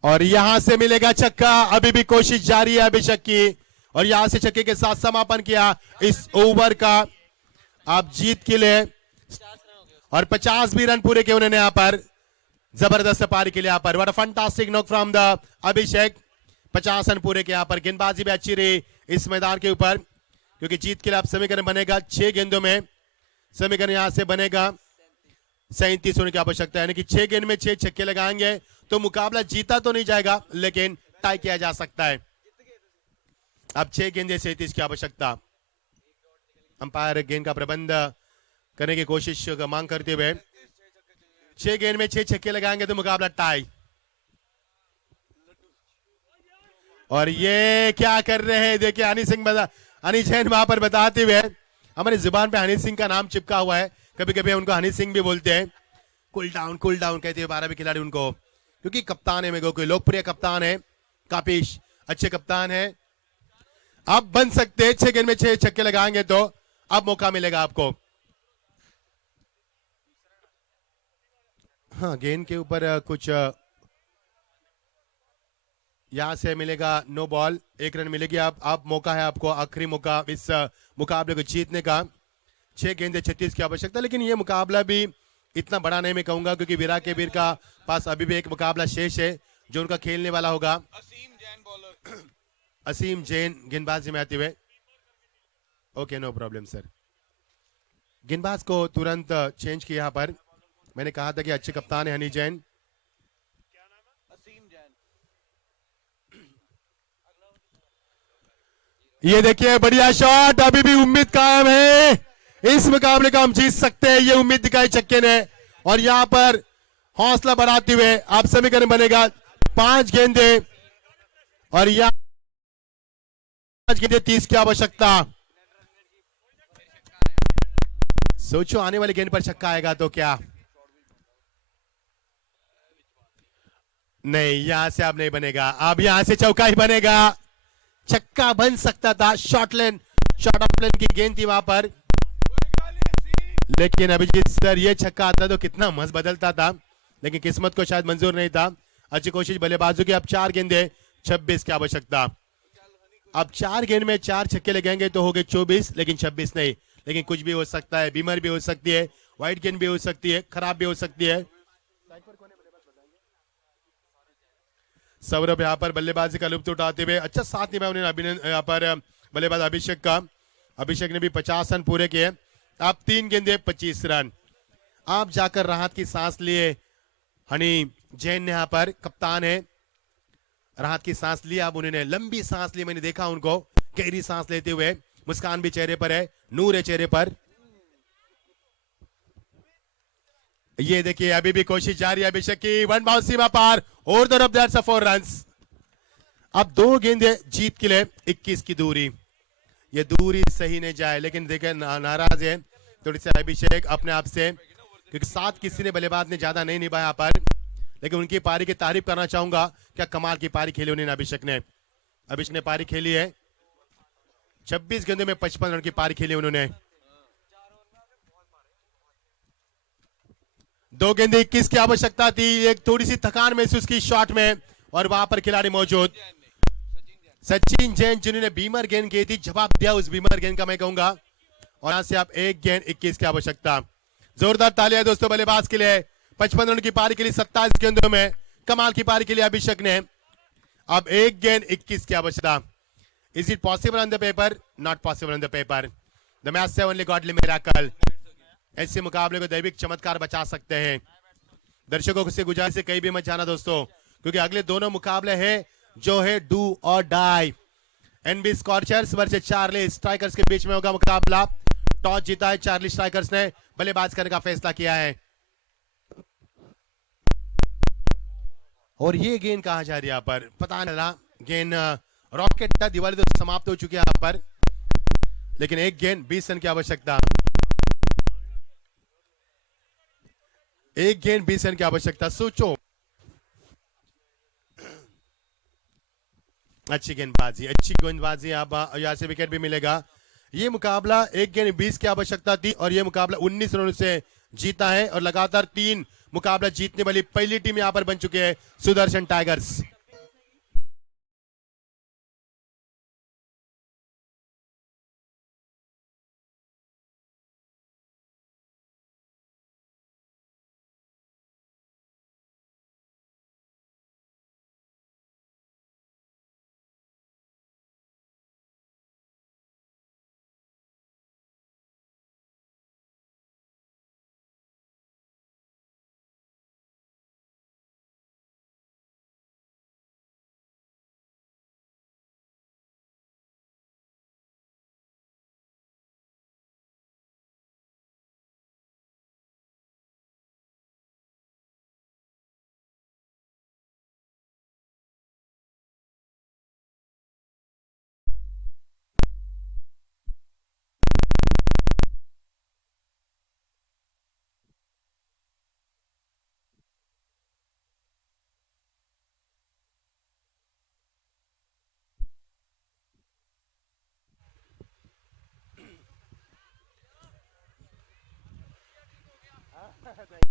और यहां से मिलेगा छक्का। अभी भी कोशिश जारी है अभिषेक की, और यहां से छक्के के साथ समापन किया इस ओवर का। आप जीत के लिए और 50 भी रन पूरे किए उन्होंने यहां पर। जबरदस्त पारी के लिए यहां पर। What a fantastic knock from the Abhishek. 50 run पूरे किए यहां पर। गेंदबाजी भी अच्छी रही इस मैदान के ऊपर, क्योंकि जीत के लिए अब समीकरण बनेगा 6 गेंदों में। समीकरण यहां से बनेगा 37 होने की आवश्यकता है, यानी कि 6 गेंद में 6 छक्के लगाएंगे तो मुकाबला जीता तो नहीं जाएगा, लेकिन टाई किया जा सकता है। अब 6 गेंदे 37 की आवश्यकता। अंपायर गेंद का प्रबंध करने की कोशिश मांग करते हुए 6 गेंद में 6 छक्के लगाएंगे तो मुकाबला टाई। और ये क्या कर रहे हैं देखिए, हनी जैन वहां पर बताते हुए। हमारी जुबान पे हनी सिंह का नाम चिपका हुआ है, कभी कभी उनको हनी सिंह भी बोलते हैं। कूल डाउन कहते हुए 12 भी खिलाड़ी उनको, क्योंकि कप्तान है मेरे को, लोकप्रिय कप्तान है, काफी अच्छे कप्तान है। आप बन सकते हैं 6 गेंद में 6 छक्के लगाएंगे तो अब मौका मिलेगा आपको। हाँ, गेंद के ऊपर कुछ यहां से मिलेगा नो बॉल, 1 रन मिलेगी। अब मौका है आपको, आखिरी मौका इस मुकाबले को जीतने का। 6 गेंदे 36 की आवश्यकता, लेकिन ये मुकाबला भी इतना बड़ा नहीं मैं कहूंगा, क्योंकि वीरा के वीर का पास अभी भी एक मुकाबला शेष है जो उनका खेलने वाला होगा। असीम जैन गेंदबाजी में आते हुए। Okay, no problem sir. गेंदबाज को तुरंत चेंज किया यहाँ पर। मैंने कहा था कि अच्छे कप्तान है हनी जैन। ये देखिए बढ़िया शॉट, अभी भी उम्मीद कायम है। इस मुकाबले को हम जीत सकते हैं, ये उम्मीद दिखाई छक्के ने। और यहां पर हौसला बढ़ाते हुए आप समीकरण बनेगा 5 गेंदे, और यहां 5 गेंदे 30 की आवश्यकता। सोचो आने वाली गेंद पर छक्का आएगा तो क्या। नहीं, यहां से अब नहीं बनेगा, अब यहां से चौका ही बनेगा। छक्का बन सकता था, शॉर्ट ऑफ लेन की गेंद थी वहां पर। लेकिन अभिजीत सर ये छक्का आता तो कितना मस्त बदलता था, लेकिन किस्मत को शायद मंजूर नहीं था। अच्छी कोशिश बल्लेबाजों की। अब 4 गेंदे 26 की आवश्यकता। अब 4 गेंद में 4 छक्के लगेंगे तो हो गए 24, लेकिन 26 नहीं। लेकिन कुछ भी हो सकता है, बीमर भी हो सकती है, व्हाइट गेंद भी हो सकती है, खराब भी हो सकती है। सौरभ यहाँ पर बल्लेबाजी का लुत्फ उठाते हुए अच्छा साथ निभाया उन्होंने। यहाँ पर बल्लेबाज अभिषेक का, अभिषेक ने भी 50 रन पूरे किए। अब 3 गेंदे 25 रन। आप जाकर राहत की सांस लिए। हनी जैन ने यहाँ पर, कप्तान है, राहत की सांस लिया। अब उन्होंने लंबी सांस ली, मैंने देखा उनको गहरी सांस लेते हुए। मुस्कान भी चेहरे पर है, नूर है चेहरे पर। ये देखिए अभी भी कोशिश जारी है अभिषेक की। 1 बाउंस सीमा पार और तरफ दैट्स 4 रन्स। अब 2 गेंदे जीत के लिए 21 की दूरी। ये दूरी सही नहीं जाए, लेकिन देखे नाराज है थोड़ी सी अभिषेक अपने आप से, क्योंकि साथ किसी ने बल्लेबाज ने ज्यादा नहीं निभाया पर। लेकिन उनकी पारी की तारीफ करना चाहूंगा, क्या कमाल की पारी खेली उन्होंने अभिषेक ने। अभिषेक ने पारी खेली है, 26 गेंदों में 55 रन की पारी खेली उन्होंने। 2 गेंदे 21 की आवश्यकता थी। एक थोड़ी सी थकान महसूस की शॉट में, और वहां पर खिलाड़ी मौजूद सचिन जैन जिन्होंने बीमर गेंद की थी, जवाब दिया उस बीमर गेंद का मैं कहूंगा। और यहां से आप 1 गेंद 21 की आवश्यकता। जोरदार तालियां दोस्तों बल्लेबाज के लिए। 55 रन की पारी के लिए 27 गेंदों में कमाल की पारी के लिए अभिषेक ने। अब 1 गेंद 21 की आवश्यकता। Is it possible on the paper? Not possible on the paper. The match से ओनली गॉडली मिरेकल। ऐसे मुकाबले को दैविक चमत्कार बचा सकते हैं। दर्शकों से गुजारिश है कहीं भी मत जाना दोस्तों, क्योंकि अगले दोनों मुकाबले हैं जो है do or die. NB Scorchers versus Charlie Strikers के बीच में होगा मुकाबला। टॉस जीता है चार्ली स्ट्राइकर्स ने, बल्लेबाज करने का फैसला किया है। और ये गेंद कहा जा रही है यहाँ पर, पता नहीं लगा। गेंद रॉकेट था, दिवाली तो समाप्त हो चुकी है यहाँ पर, लेकिन 1 गेंद 20 रन की आवश्यकता। 1 गेंद 20 रन की आवश्यकता। सोचो, अच्छी गेंदबाजी। अब यहाँ से विकेट भी मिलेगा। ये मुकाबला 1 गेंद 20 की आवश्यकता थी, और ये मुकाबला 19 रनों से जीता है, और लगातार 3 मुकाबला जीतने वाली पहली टीम यहाँ पर बन चुकी है सुदर्शन टाइगर्स।